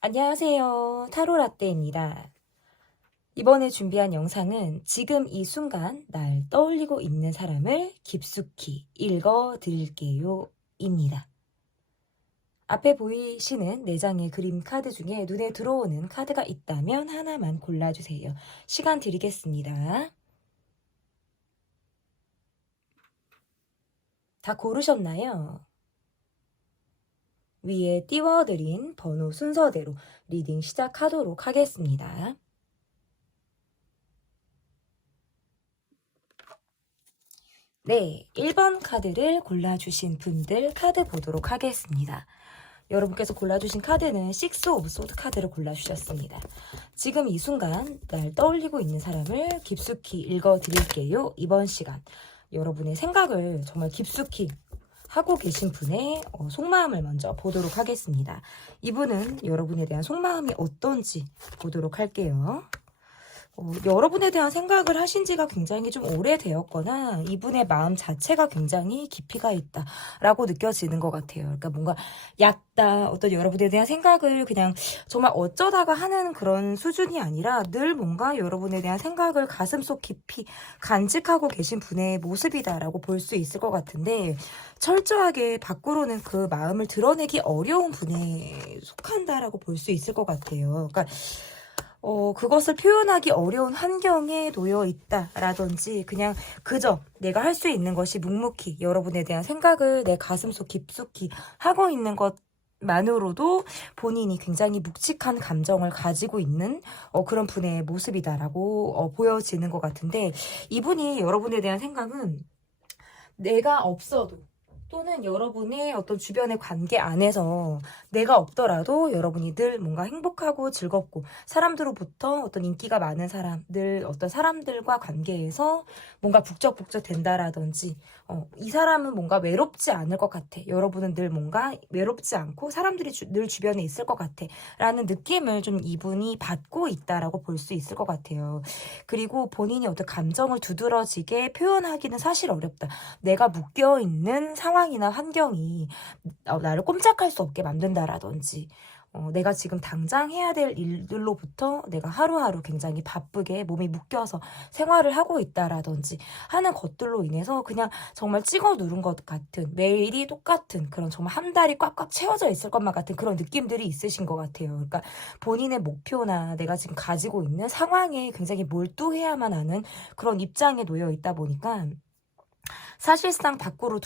안녕하세요. 타로라떼입니다. 이번에 준비한 영상은 지금 이 순간 날 떠올리고 있는 사람을 깊숙이 읽어 드릴게요 입니다. 앞에 보이시는 4장의 그림 카드 중에 눈에 들어오는 카드가 있다면 하나만 골라주세요. 시간 드리겠습니다. 다 고르셨나요? 위에 띄워드린 번호 순서대로 리딩 시작하도록 하겠습니다. 네, 1번 카드를 골라주신 분들 카드 보도록 하겠습니다. 여러분께서 골라주신 카드는 6 오브 소드 카드를 골라주셨습니다. 지금 이 순간 날 떠올리고 있는 사람을 깊숙이 읽어드릴게요. 이번 시간 여러분의 생각을 정말 깊숙이 하고 계신 분의 속마음을 먼저 보도록 하겠습니다. 이분은 여러분에 대한 속마음이 어떤지 보도록 할게요. 여러분에 대한 생각을 하신 지가 굉장히 좀 오래되었거나 이분의 마음 자체가 굉장히 깊이가 있다라고 느껴지는 것 같아요. 그러니까 뭔가 얕다, 어떤 여러분에 대한 생각을 그냥 정말 어쩌다가 하는 그런 수준이 아니라 늘 뭔가 여러분에 대한 생각을 가슴속 깊이 간직하고 계신 분의 모습이다라고 볼 수 있을 것 같은데 철저하게 밖으로는 그 마음을 드러내기 어려운 분에 속한다라고 볼 수 있을 것 같아요. 그러니까 그것을 표현하기 어려운 환경에 놓여 있다라든지 그냥 그저 내가 할 수 있는 것이 묵묵히 여러분에 대한 생각을 내 가슴속 깊숙이 하고 있는 것만으로도 본인이 굉장히 묵직한 감정을 가지고 있는 그런 분의 모습이다라고 보여지는 것 같은데 이분이 여러분에 대한 생각은 내가 없어도 또는 여러분의 어떤 주변의 관계 안에서 내가 없더라도 여러분이 늘 뭔가 행복하고 즐겁고 사람들로부터 어떤 인기가 많은 사람, 늘 어떤 사람들과 관계에서 뭔가 북적북적 된다라든지 이 사람은 뭔가 외롭지 않을 것 같아. 여러분은 늘 뭔가 외롭지 않고 사람들이 늘 주변에 있을 것 같아. 라는 느낌을 좀 이분이 받고 있다라고 볼 수 있을 것 같아요. 그리고 본인이 어떤 감정을 두드러지게 표현하기는 사실 어렵다. 내가 묶여있는 상황이나 환경이 나를 꼼짝할 수 없게 만든다라든지 내가 지금 당장 해야 될 일들로부터 내가 하루하루 굉장히 바쁘게 몸이 묶여서 생활을 하고 있다라든지 하는 것들로 인해서 그냥 정말 찍어 누른 것 같은 매일이 똑같은 그런 정말 한 달이 꽉꽉 채워져 있을 것만 같은 그런 느낌들이 있으신 것 같아요. 그러니까 본인의 목표나 내가 지금 가지고 있는 상황에 굉장히 몰두해야만 하는 그런 입장에 놓여 있다 보니까 사실상 밖으로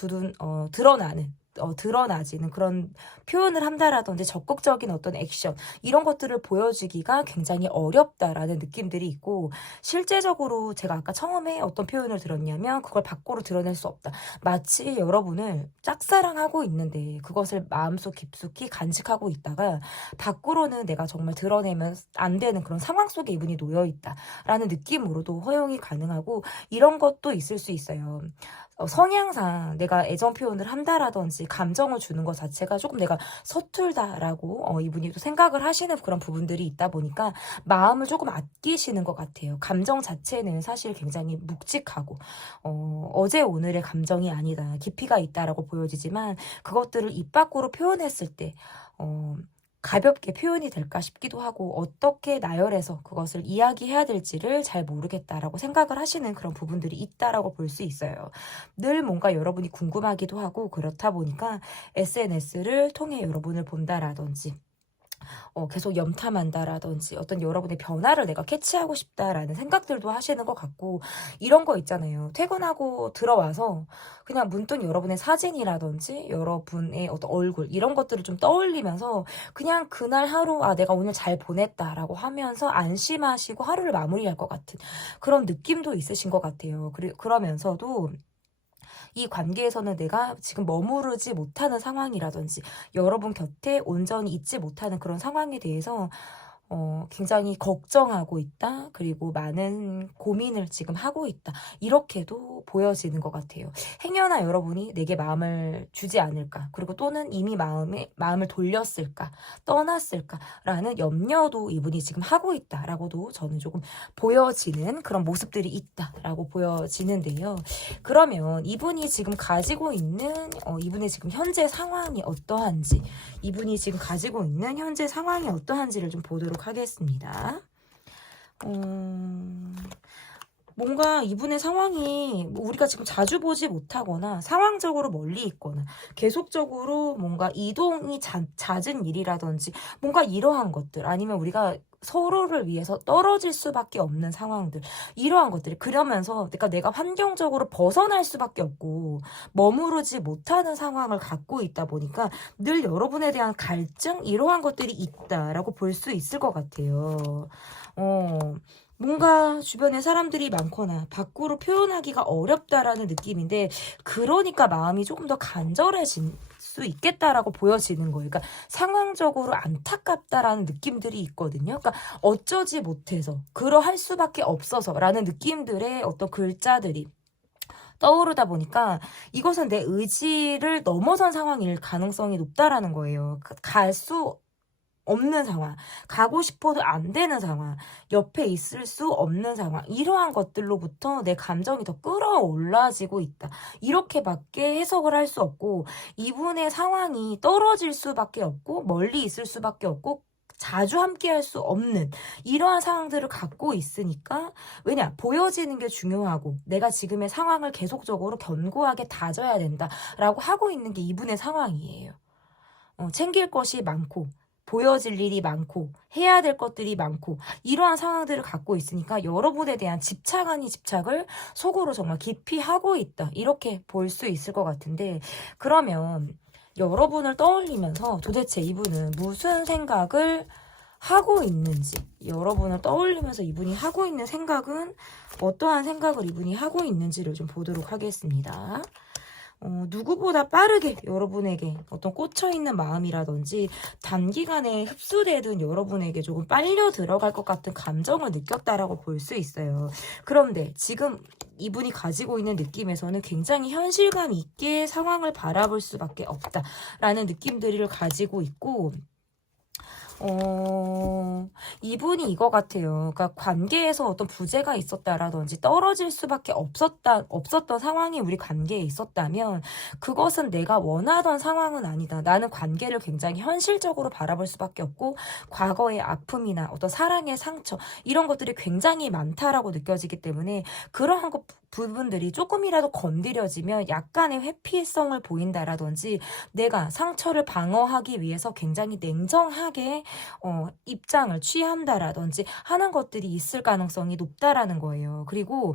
드러나지는 그런 표현을 한다라든지 적극적인 어떤 액션 이런 것들을 보여주기가 굉장히 어렵다라는 느낌들이 있고 실제적으로 제가 아까 처음에 어떤 표현을 들었냐면 그걸 밖으로 드러낼 수 없다. 마치 여러분을 짝사랑하고 있는데 그것을 마음속 깊숙이 간직하고 있다가 밖으로는 내가 정말 드러내면 안 되는 그런 상황 속에 이분이 놓여 있다라는 느낌으로도 허용이 가능하고 이런 것도 있을 수 있어요. 성향상 내가 애정 표현을 한다라든지 감정을 주는 것 자체가 조금 내가 서툴다라고 이분이 또 생각을 하시는 그런 부분들이 있다 보니까 마음을 조금 아끼시는 것 같아요. 감정 자체는 사실 굉장히 묵직하고 어제 오늘의 감정이 아니다. 깊이가 있다라고 보여지지만 그것들을 입 밖으로 표현했을 때 가볍게 표현이 될까 싶기도 하고 어떻게 나열해서 그것을 이야기해야 될지를 잘 모르겠다라고 생각을 하시는 그런 부분들이 있다라고 볼 수 있어요. 늘 뭔가 여러분이 궁금하기도 하고 그렇다 보니까 SNS를 통해 여러분을 본다라든지 계속 염탐한다라든지 어떤 여러분의 변화를 내가 캐치하고 싶다라는 생각들도 하시는 것 같고 이런 거 있잖아요. 퇴근하고 들어와서 그냥 문득 여러분의 사진이라든지 여러분의 어떤 얼굴 이런 것들을 좀 떠올리면서 그냥 그날 하루 내가 오늘 잘 보냈다라고 하면서 안심하시고 하루를 마무리할 것 같은 그런 느낌도 있으신 것 같아요. 그러면서도 이 관계에서는 내가 지금 머무르지 못하는 상황이라든지 여러분 곁에 온전히 있지 못하는 그런 상황에 대해서 굉장히 걱정하고 있다. 그리고 많은 고민을 지금 하고 있다. 이렇게도 보여지는 것 같아요. 행여나 여러분이 내게 마음을 주지 않을까. 그리고 또는 이미 마음을 돌렸을까. 떠났을까라는 염려도 이분이 지금 하고 있다라고도 저는 조금 보여지는 그런 모습들이 있다라고 보여지는데요. 그러면 이분이 지금 가지고 있는 이분의 지금 현재 상황이 어떠한지, 이분이 지금 가지고 있는 현재 상황이 어떠한지를 좀 보도록 하겠습니다. 뭔가 이분의 상황이 우리가 지금 자주 보지 못하거나 상황적으로 멀리 있거나 계속적으로 뭔가 이동이 잦은 일이라든지 뭔가 이러한 것들, 아니면 우리가 서로를 위해서 떨어질 수밖에 없는 상황들, 이러한 것들이, 그러면서 그러니까 내가 환경적으로 벗어날 수밖에 없고 머무르지 못하는 상황을 갖고 있다 보니까 늘 여러분에 대한 갈증, 이러한 것들이 있다라고 볼 수 있을 것 같아요. 뭔가 주변에 사람들이 많거나 밖으로 표현하기가 어렵다라는 느낌인데, 그러니까 마음이 조금 더 간절해진 수 있겠다라고 보여지는 거예요. 그러니까 상황적으로 안타깝다라는 느낌들이 있거든요. 그러니까 어쩌지 못해서, 그러할 수밖에 없어서라는 느낌들의 어떤 글자들이 떠오르다 보니까 이것은 내 의지를 넘어선 상황일 가능성이 높다라는 거예요. 갈 수 없는 상황, 가고 싶어도 안 되는 상황, 옆에 있을 수 없는 상황, 이러한 것들로부터 내 감정이 더 끌어올라지고 있다. 이렇게밖에 해석을 할 수 없고, 이분의 상황이 떨어질 수밖에 없고 멀리 있을 수밖에 없고 자주 함께 할 수 없는 이러한 상황들을 갖고 있으니까, 왜냐, 보여지는 게 중요하고 내가 지금의 상황을 계속적으로 견고하게 다져야 된다라고 하고 있는 게 이분의 상황이에요. 챙길 것이 많고 보여질 일이 많고 해야 될 것들이 많고 이러한 상황들을 갖고 있으니까 여러분에 대한 집착 아닌 집착을 속으로 정말 깊이 하고 있다, 이렇게 볼 수 있을 것 같은데, 그러면 여러분을 떠올리면서 도대체 이분은 무슨 생각을 하고 있는지, 여러분을 떠올리면서 이분이 하고 있는 생각은 어떠한 생각을 이분이 하고 있는지를 좀 보도록 하겠습니다. 누구보다 빠르게 여러분에게 어떤 꽂혀있는 마음이라든지 단기간에 흡수되든 여러분에게 조금 빨려 들어갈 것 같은 감정을 느꼈다라고 볼 수 있어요. 그런데 지금 이분이 가지고 있는 느낌에서는 굉장히 현실감 있게 상황을 바라볼 수밖에 없다라는 느낌들을 가지고 있고, 이분이 이거 같아요. 그러니까 관계에서 어떤 부재가 있었다라든지 떨어질 수밖에 없었던 상황이 우리 관계에 있었다면 그것은 내가 원하던 상황은 아니다. 나는 관계를 굉장히 현실적으로 바라볼 수밖에 없고 과거의 아픔이나 어떤 사랑의 상처, 이런 것들이 굉장히 많다라고 느껴지기 때문에 그러한 부분들이 조금이라도 건드려지면 약간의 회피성을 보인다라든지 내가 상처를 방어하기 위해서 굉장히 냉정하게 입장을 취한다라든지 하는 것들이 있을 가능성이 높다라는 거예요. 그리고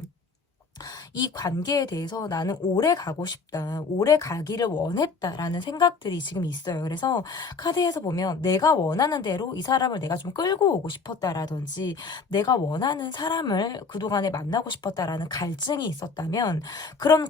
이 관계에 대해서 나는 오래 가고 싶다, 오래 가기를 원했다라는 생각들이 지금 있어요. 그래서 카드에서 보면 내가 원하는 대로 이 사람을 내가 좀 끌고 오고 싶었다라든지 내가 원하는 사람을 그동안에 만나고 싶었다라는 갈증이 있었다면 그런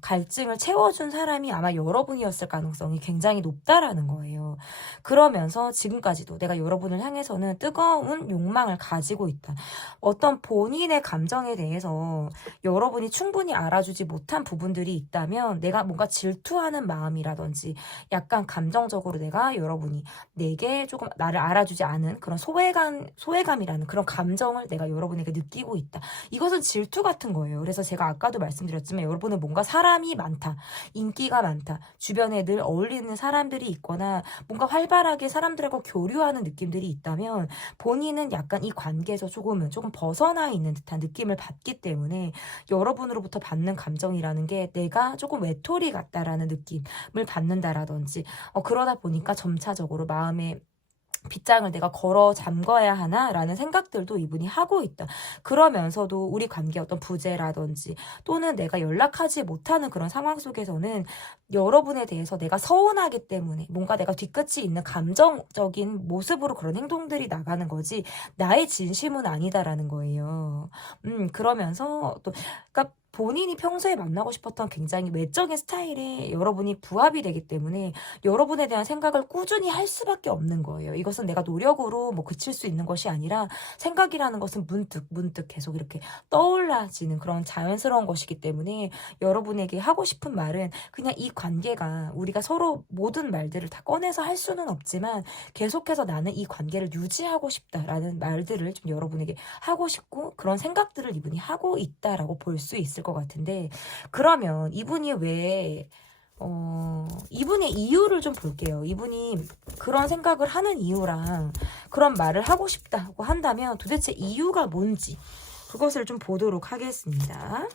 갈증을 채워준 사람이 아마 여러분이었을 가능성이 굉장히 높다라는 거예요. 그러면서 지금까지도 내가 여러분을 향해서는 뜨거운 욕망을 가지고 있다. 어떤 본인의 감정에 대해서 여러분이 충분히 알아주지 못한 부분들이 있다면 내가 뭔가 질투하는 마음이라든지 약간 감정적으로 내가 여러분이 내게 조금 나를 알아주지 않은 그런 소외감이라는 그런 감정을 내가 여러분에게 느끼고 있다. 이것은 질투 같은 거예요. 그래서 제가 아까도 말씀드렸지만 여러분은 뭔가 사람이 많다, 인기가 많다, 주변에 늘 어울리는 사람들이 있거나 뭔가 활발하게 사람들하고 교류하는 느낌들이 있다면 본인은 약간 이 관계에서 조금 벗어나 있는 듯한 느낌을 받기 때문에 여러분으로부터 받는 감정이라는 게 내가 조금 외톨이 같다라는 느낌을 받는다라든지 그러다 보니까 점차적으로 마음에 빗장을 내가 걸어 잠궈야 하나 라는 생각들도 이분이 하고 있다. 그러면서도 우리 관계 어떤 부재라든지 또는 내가 연락하지 못하는 그런 상황 속에서는 여러분에 대해서 내가 서운하기 때문에 뭔가 내가 뒤끝이 있는 감정적인 모습으로 그런 행동들이 나가는 거지 나의 진심은 아니다라는 거예요. 그러면서 또 그러니까 본인이 평소에 만나고 싶었던 굉장히 외적인 스타일에 여러분이 부합이 되기 때문에 여러분에 대한 생각을 꾸준히 할 수밖에 없는 거예요. 이것은 내가 노력으로 뭐 그칠 수 있는 것이 아니라 생각이라는 것은 문득 계속 이렇게 떠올라지는 그런 자연스러운 것이기 때문에 여러분에게 하고 싶은 말은 그냥 이 관계가 우리가 서로 모든 말들을 다 꺼내서 할 수는 없지만 계속해서 나는 이 관계를 유지하고 싶다라는 말들을 좀 여러분에게 하고 싶고 그런 생각들을 이분이 하고 있다라고 볼 수 있을 것 같은데 그러면 이분이 왜 이분의 이유를 좀 볼게요. 이분이 그런 생각을 하는 이유랑 그런 말을 하고 싶다고 한다면 도대체 이유가 뭔지 그것을 좀 보도록 하겠습니다.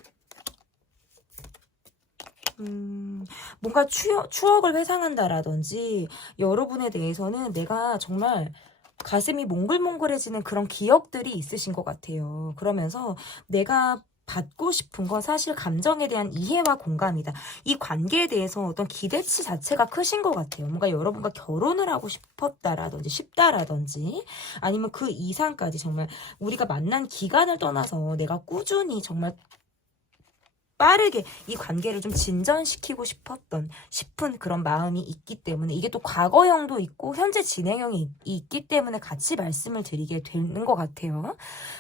뭔가 추억을 회상한다라든지 여러분에 대해서는 내가 정말 가슴이 몽글몽글해지는 그런 기억들이 있으신 것 같아요. 그러면서 내가 받고 싶은 건 사실 감정에 대한 이해와 공감이다. 이 관계에 대해서 어떤 기대치 자체가 크신 것 같아요. 뭔가 여러분과 결혼을 하고 싶다라든지 아니면 그 이상까지 정말 우리가 만난 기간을 떠나서 내가 꾸준히 정말 빠르게 이 관계를 좀 진전시키고 싶은 그런 마음이 있기 때문에 이게 또 과거형도 있고 현재 진행형이 있기 때문에 같이 말씀을 드리게 되는 것 같아요.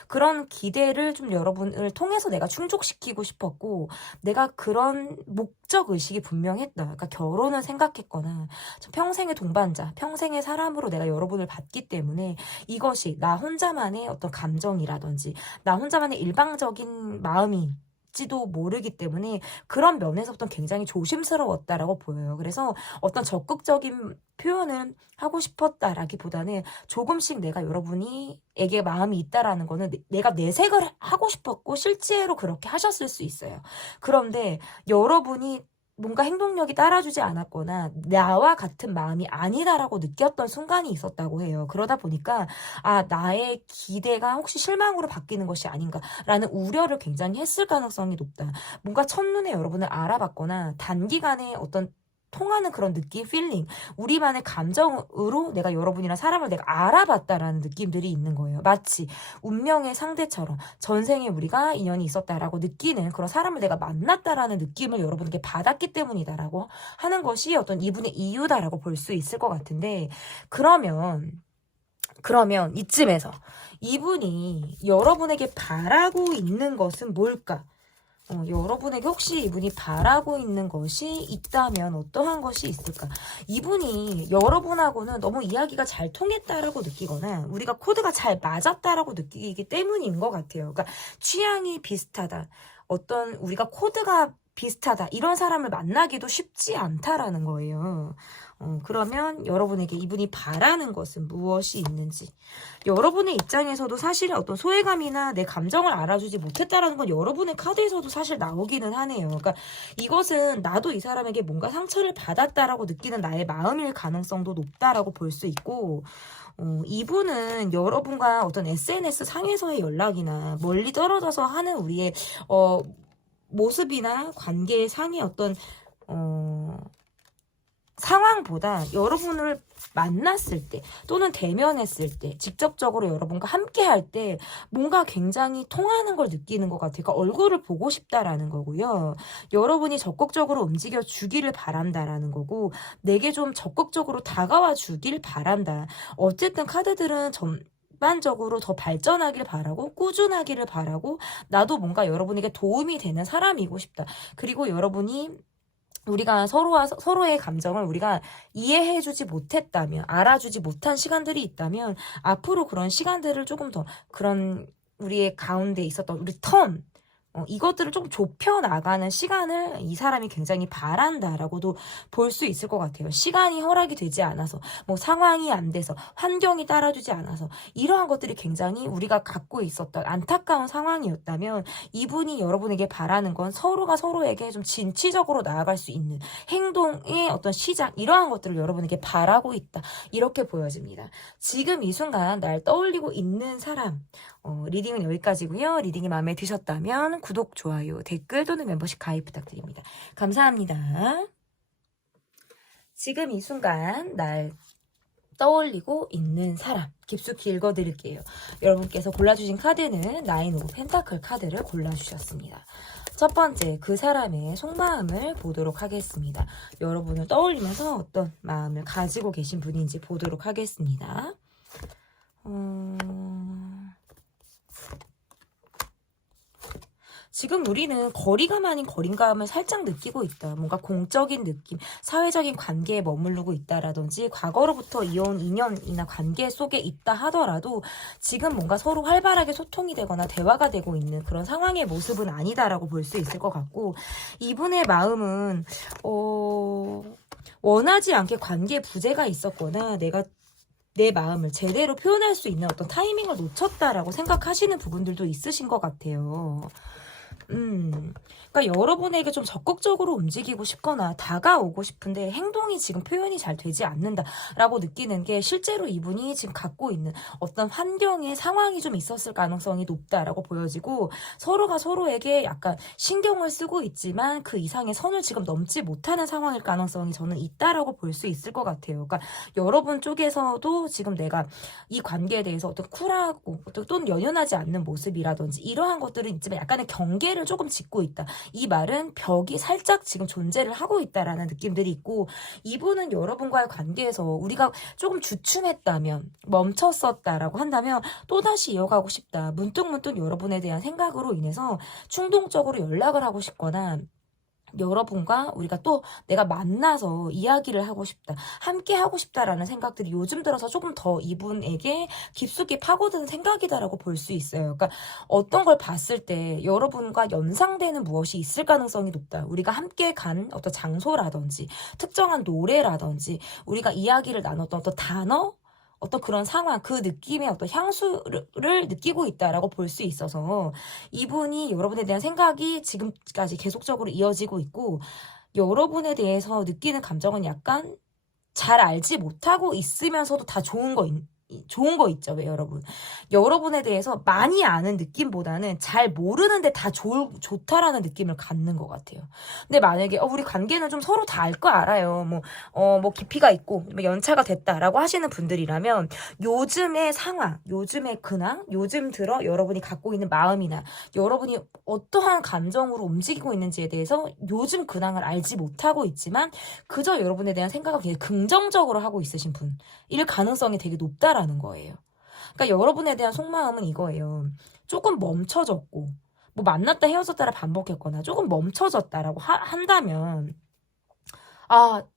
그런 기대를 좀 여러분을 통해서 내가 충족시키고 싶었고 내가 그런 목적의식이 분명했다. 그러니까 결혼을 생각했거나 평생의 동반자, 평생의 사람으로 내가 여러분을 봤기 때문에 이것이 나 혼자만의 어떤 감정이라든지 나 혼자만의 일방적인 마음이 지도 모르기 때문에 그런 면에서부터 굉장히 조심스러웠다라고 보여요. 그래서 어떤 적극적인 표현을 하고 싶었다라기보다는 조금씩 내가 여러분이에게 마음이 있다라는 거는 내가 내색을 하고 싶었고 실제로 그렇게 하셨을 수 있어요. 그런데 여러분이 뭔가 행동력이 따라주지 않았거나 나와 같은 마음이 아니다라고 느꼈던 순간이 있었다고 해요. 그러다 보니까 나의 기대가 혹시 실망으로 바뀌는 것이 아닌가라는 우려를 굉장히 했을 가능성이 높다. 뭔가 첫눈에 여러분을 알아봤거나 단기간에 어떤 통하는 그런 느낌, 필링, 우리만의 감정으로 내가 여러분이랑 사람을 내가 알아봤다라는 느낌들이 있는 거예요. 마치 운명의 상대처럼 전생에 우리가 인연이 있었다라고 느끼는 그런 사람을 내가 만났다라는 느낌을 여러분에게 받았기 때문이다라고 하는 것이 어떤 이분의 이유다라고 볼 수 있을 것 같은데 그러면 이쯤에서 이분이 여러분에게 바라고 있는 것은 뭘까? 여러분에게 혹시 이분이 바라고 있는 것이 있다면 어떠한 것이 있을까? 이분이 여러분하고는 너무 이야기가 잘 통했다라고 느끼거나 우리가 코드가 잘 맞았다라고 느끼기 때문인 것 같아요. 그러니까 취향이 비슷하다. 어떤 우리가 코드가 비슷하다. 이런 사람을 만나기도 쉽지 않다라는 거예요. 그러면 여러분에게 이분이 바라는 것은 무엇이 있는지 여러분의 입장에서도 사실은 어떤 소외감이나 내 감정을 알아주지 못했다라는 건 여러분의 카드에서도 사실 나오기는 하네요. 그러니까 이것은 나도 이 사람에게 뭔가 상처를 받았다라고 느끼는 나의 마음일 가능성도 높다라고 볼 수 있고 이분은 여러분과 어떤 SNS 상에서의 연락이나 멀리 떨어져서 하는 우리의 모습이나 관계의 상의 어떤 상황보다 여러분을 만났을 때 또는 대면했을 때 직접적으로 여러분과 함께 할 때 뭔가 굉장히 통하는 걸 느끼는 것 같아요. 그러니까 얼굴을 보고 싶다라는 거고요. 여러분이 적극적으로 움직여 주기를 바란다라는 거고 내게 좀 적극적으로 다가와 주길 바란다. 어쨌든 카드들은 전반적으로 더 발전하길 바라고 꾸준하기를 바라고 나도 뭔가 여러분에게 도움이 되는 사람이고 싶다. 그리고 여러분이 우리가 서로의 감정을 우리가 이해해주지 못했다면, 알아주지 못한 시간들이 있다면, 앞으로 그런 시간들을 조금 더, 그런 우리의 가운데 있었던 우리 텀, 이것들을 좀 좁혀나가는 시간을 이 사람이 굉장히 바란다라고도 볼 수 있을 것 같아요. 시간이 허락이 되지 않아서, 뭐 상황이 안 돼서, 환경이 따라주지 않아서, 이러한 것들이 굉장히 우리가 갖고 있었던 안타까운 상황이었다면, 이분이 여러분에게 바라는 건 서로가 서로에게 좀 진취적으로 나아갈 수 있는 행동의 어떤 시작, 이러한 것들을 여러분에게 바라고 있다. 이렇게 보여집니다. 지금 이 순간 날 떠올리고 있는 사람, 리딩은 여기까지고요. 리딩이 마음에 드셨다면 구독, 좋아요, 댓글 또는 멤버십 가입 부탁드립니다. 감사합니다. 지금 이 순간 날 떠올리고 있는 사람 깊숙이 읽어드릴게요. 여러분께서 골라주신 카드는 나인 오브 펜타클 카드를 골라주셨습니다. 첫 번째, 그 사람의 속마음을 보도록 하겠습니다. 여러분을 떠올리면서 어떤 마음을 가지고 계신 분인지 보도록 하겠습니다. 지금 우리는 거리감 아닌 거리감을 살짝 느끼고 있다. 뭔가 공적인 느낌, 사회적인 관계에 머무르고 있다라든지 과거로부터 이어온 인연이나 관계 속에 있다 하더라도 지금 뭔가 서로 활발하게 소통이 되거나 대화가 되고 있는 그런 상황의 모습은 아니다라고 볼 수 있을 것 같고, 이분의 마음은 원하지 않게 관계에 부재가 있었거나 내 마음을 제대로 표현할 수 있는 어떤 타이밍을 놓쳤다라고 생각하시는 부분들도 있으신 것 같아요. 그러니까 여러분에게 좀 적극적으로 움직이고 싶거나 다가오고 싶은데 행동이 지금 표현이 잘 되지 않는다라고 느끼는 게 실제로 이분이 지금 갖고 있는 어떤 환경에 상황이 좀 있었을 가능성이 높다라고 보여지고, 서로가 서로에게 약간 신경을 쓰고 있지만 그 이상의 선을 지금 넘지 못하는 상황일 가능성이 저는 있다라고 볼 수 있을 것 같아요. 그러니까 여러분 쪽에서도 지금 내가 이 관계에 대해서 어떤 쿨하고 또는 연연하지 않는 모습이라든지 이러한 것들은 있지만 약간의 경계를 조금 짚고 있다. 이 말은 벽이 살짝 지금 존재를 하고 있다라는 느낌들이 있고, 이분은 여러분과의 관계에서 우리가 조금 주춤했다면, 멈췄었다라고 한다면 또다시 이어가고 싶다. 문득문득 여러분에 대한 생각으로 인해서 충동적으로 연락을 하고 싶거나, 여러분과 우리가 또 내가 만나서 이야기를 하고 싶다, 함께 하고 싶다라는 생각들이 요즘 들어서 조금 더 이분에게 깊숙이 파고드는 생각이다라고 볼 수 있어요. 그러니까 어떤 걸 봤을 때 여러분과 연상되는 무엇이 있을 가능성이 높다. 우리가 함께 간 어떤 장소라든지 특정한 노래라든지 우리가 이야기를 나눴던 어떤 단어, 어떤 그런 상황, 그 느낌의 어떤 향수를 느끼고 있다라고 볼 수 있어서 이분이 여러분에 대한 생각이 지금까지 계속적으로 이어지고 있고, 여러분에 대해서 느끼는 감정은 약간 잘 알지 못하고 있으면서도 다 좋은 거 있죠. 왜 여러분? 여러분에 대해서 많이 아는 느낌보다는 잘 모르는데 다 좋다라는 느낌을 갖는 것 같아요. 근데 만약에 우리 관계는 좀 서로 다 알 거 알아요. 뭐 깊이가 있고 뭐 연차가 됐다라고 하시는 분들이라면 요즘의 상황, 요즘의 근황, 요즘 들어 여러분이 갖고 있는 마음이나 여러분이 어떠한 감정으로 움직이고 있는지에 대해서 요즘 근황을 알지 못하고 있지만 그저 여러분에 대한 생각을 굉장히 긍정적으로 하고 있으신 분일 가능성이 되게 높다라는 거예요. 그러니까 여러분에 대한 속마음은 이거예요. 조금 멈춰졌고, 뭐 만났다 헤어졌다를 반복했거나 조금 멈춰졌다라고 한다면,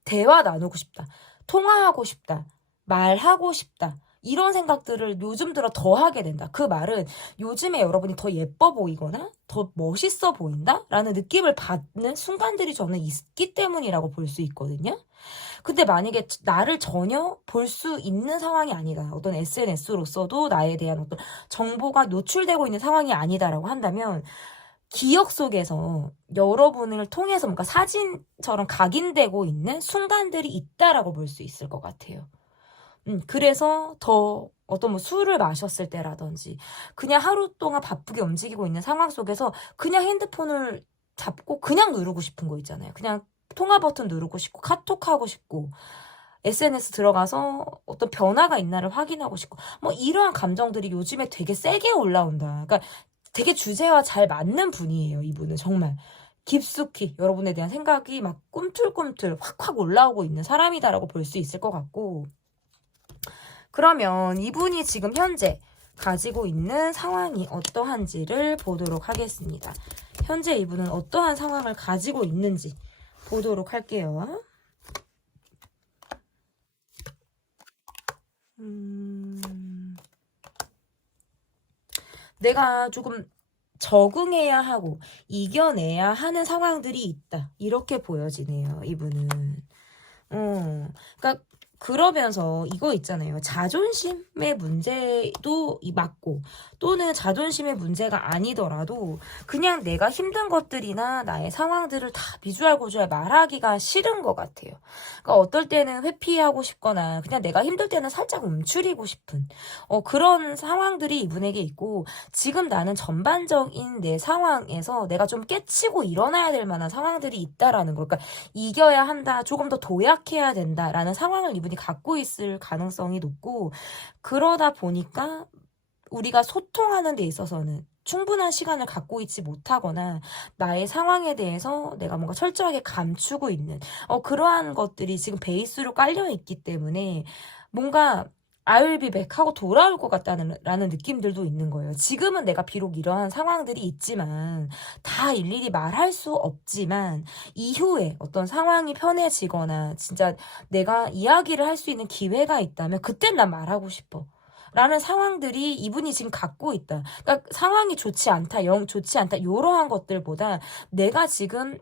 대화 나누고 싶다, 통화하고 싶다, 말하고 싶다, 이런 생각들을 요즘 들어 더 하게 된다. 그 말은 요즘에 여러분이 더 예뻐 보이거나 더 멋있어 보인다? 라는 느낌을 받는 순간들이 저는 있기 때문이라고 볼 수 있거든요. 근데 만약에 나를 전혀 볼 수 있는 상황이 아니다, 어떤 SNS로서도 나에 대한 어떤 정보가 노출되고 있는 상황이 아니다라고 한다면 기억 속에서 여러분을 통해서 뭔가 사진처럼 각인되고 있는 순간들이 있다라고 볼 수 있을 것 같아요. 그래서 더 어떤 뭐 술을 마셨을 때라든지 그냥 하루 동안 바쁘게 움직이고 있는 상황 속에서 그냥 핸드폰을 잡고 그냥 누르고 싶은 거 있잖아요. 그냥 통화 버튼 누르고 싶고 카톡하고 싶고 SNS 들어가서 어떤 변화가 있나를 확인하고 싶고 뭐 이러한 감정들이 요즘에 되게 세게 올라온다. 그러니까 되게 주제와 잘 맞는 분이에요. 이분은 정말 깊숙이 여러분에 대한 생각이 막 꿈틀꿈틀 확확 올라오고 있는 사람이다라고 볼 수 있을 것 같고, 그러면 이분이 지금 현재 가지고 있는 상황이 어떠한지를 보도록 하겠습니다. 현재 이분은 어떠한 상황을 가지고 있는지 보도록 할게요. 내가 조금 적응해야 하고 이겨내야 하는 상황들이 있다, 이렇게 보여지네요. 이분은. 그러니까 그러면서 이거 있잖아요. 자존심의 문제도 맞고 또는 자존심의 문제가 아니더라도 그냥 내가 힘든 것들이나 나의 상황들을 다 비주얼 고주얼 말하기가 싫은 것 같아요. 그러니까 어떨 때는 회피하고 싶거나 그냥 내가 힘들 때는 살짝 움츠리고 싶은 그런 상황들이 이분에게 있고, 지금 나는 전반적인 내 상황에서 내가 좀 깨치고 일어나야 될 만한 상황들이 있다라는 거. 그러니까 이겨야 한다, 조금 더 도약해야 된다라는 상황을 이분이 여러분이 갖고 있을 가능성이 높고, 그러다 보니까 우리가 소통하는 데 있어서는 충분한 시간을 갖고 있지 못하거나 나의 상황에 대해서 내가 뭔가 철저하게 감추고 있는 그러한 것들이 지금 베이스로 깔려 있기 때문에 뭔가 I will be back 하고 돌아올 것 같다는 라는 느낌들도 있는 거예요. 지금은 내가 비록 이러한 상황들이 있지만 다 일일이 말할 수 없지만 이후에 어떤 상황이 편해지거나 진짜 내가 이야기를 할 수 있는 기회가 있다면 그땐 난 말하고 싶어. 라는 상황들이 이분이 지금 갖고 있다. 그러니까 상황이 좋지 않다, 영 좋지 않다, 이러한 것들보다 내가 지금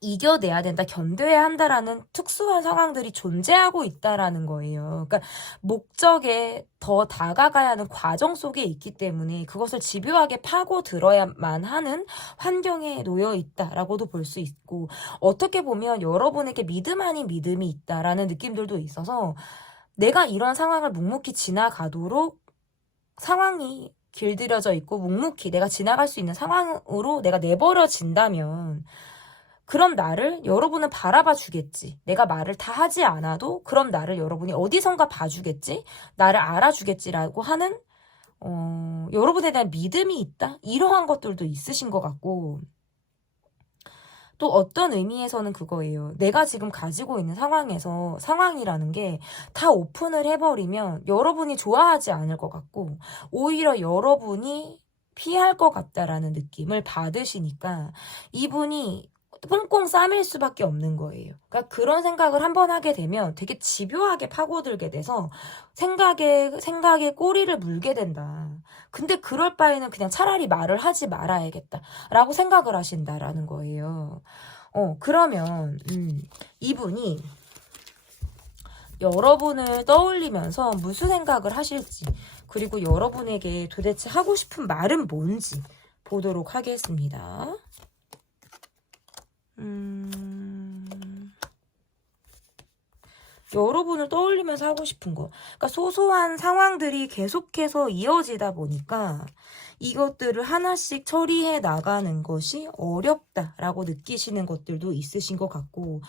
이겨내야 된다, 견뎌야 한다라는 특수한 상황들이 존재하고 있다라는 거예요. 그러니까 목적에 더 다가가야 하는 과정 속에 있기 때문에 그것을 집요하게 파고들어야만 하는 환경에 놓여 있다라고도 볼 수 있고, 어떻게 보면 여러분에게 믿음 아닌 믿음이 있다라는 느낌들도 있어서 내가 이런 상황을 묵묵히 지나가도록 상황이 길들여져 있고 묵묵히 내가 지나갈 수 있는 상황으로 내가 내버려진다면 그럼 나를 여러분은 바라봐 주겠지. 내가 말을 다 하지 않아도 그럼 나를 여러분이 어디선가 봐주겠지. 나를 알아주겠지라고 하는 여러분에 대한 믿음이 있다. 이러한 것들도 있으신 것 같고, 또 어떤 의미에서는 그거예요. 내가 지금 가지고 있는 상황이라는 게 다 오픈을 해버리면 여러분이 좋아하지 않을 것 같고 오히려 여러분이 피할 것 같다라는 느낌을 받으시니까 이분이 꽁꽁 싸맬 수밖에 없는 거예요. 그러니까 그런 생각을 한번 하게 되면 되게 집요하게 파고들게 돼서 생각에 꼬리를 물게 된다. 근데 그럴 바에는 그냥 차라리 말을 하지 말아야겠다라고 생각을 하신다라는 거예요. 그러면 이분이 여러분을 떠올리면서 무슨 생각을 하실지, 그리고 여러분에게 도대체 하고 싶은 말은 뭔지 보도록 하겠습니다. 여러분을 떠올리면서 하고 싶은 거. 그러니까 소소한 상황들이 계속해서 이어지다 보니까 이것들을 하나씩 처리해 나가는 것이 어렵다라고 느끼시는 것들도 있으신 것 같고,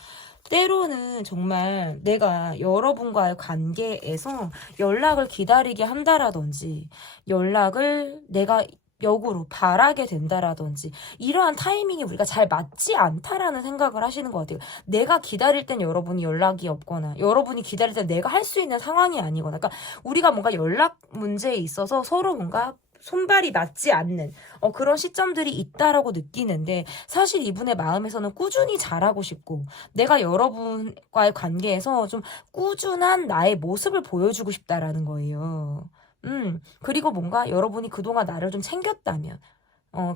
때로는 정말 내가 여러분과의 관계에서 연락을 기다리게 한다라든지 연락을 내가 역으로 바라게 된다라든지 이러한 타이밍이 우리가 잘 맞지 않다라는 생각을 하시는 것 같아요. 내가 기다릴 땐 여러분이 연락이 없거나 여러분이 기다릴 땐 내가 할 수 있는 상황이 아니거나, 그러니까 우리가 뭔가 연락 문제에 있어서 서로 뭔가 손발이 맞지 않는 그런 시점들이 있다라고 느끼는데, 사실 이분의 마음에서는 꾸준히 잘하고 싶고 내가 여러분과의 관계에서 좀 꾸준한 나의 모습을 보여주고 싶다라는 거예요. 그리고 뭔가 여러분이 그동안 나를 좀 챙겼다면,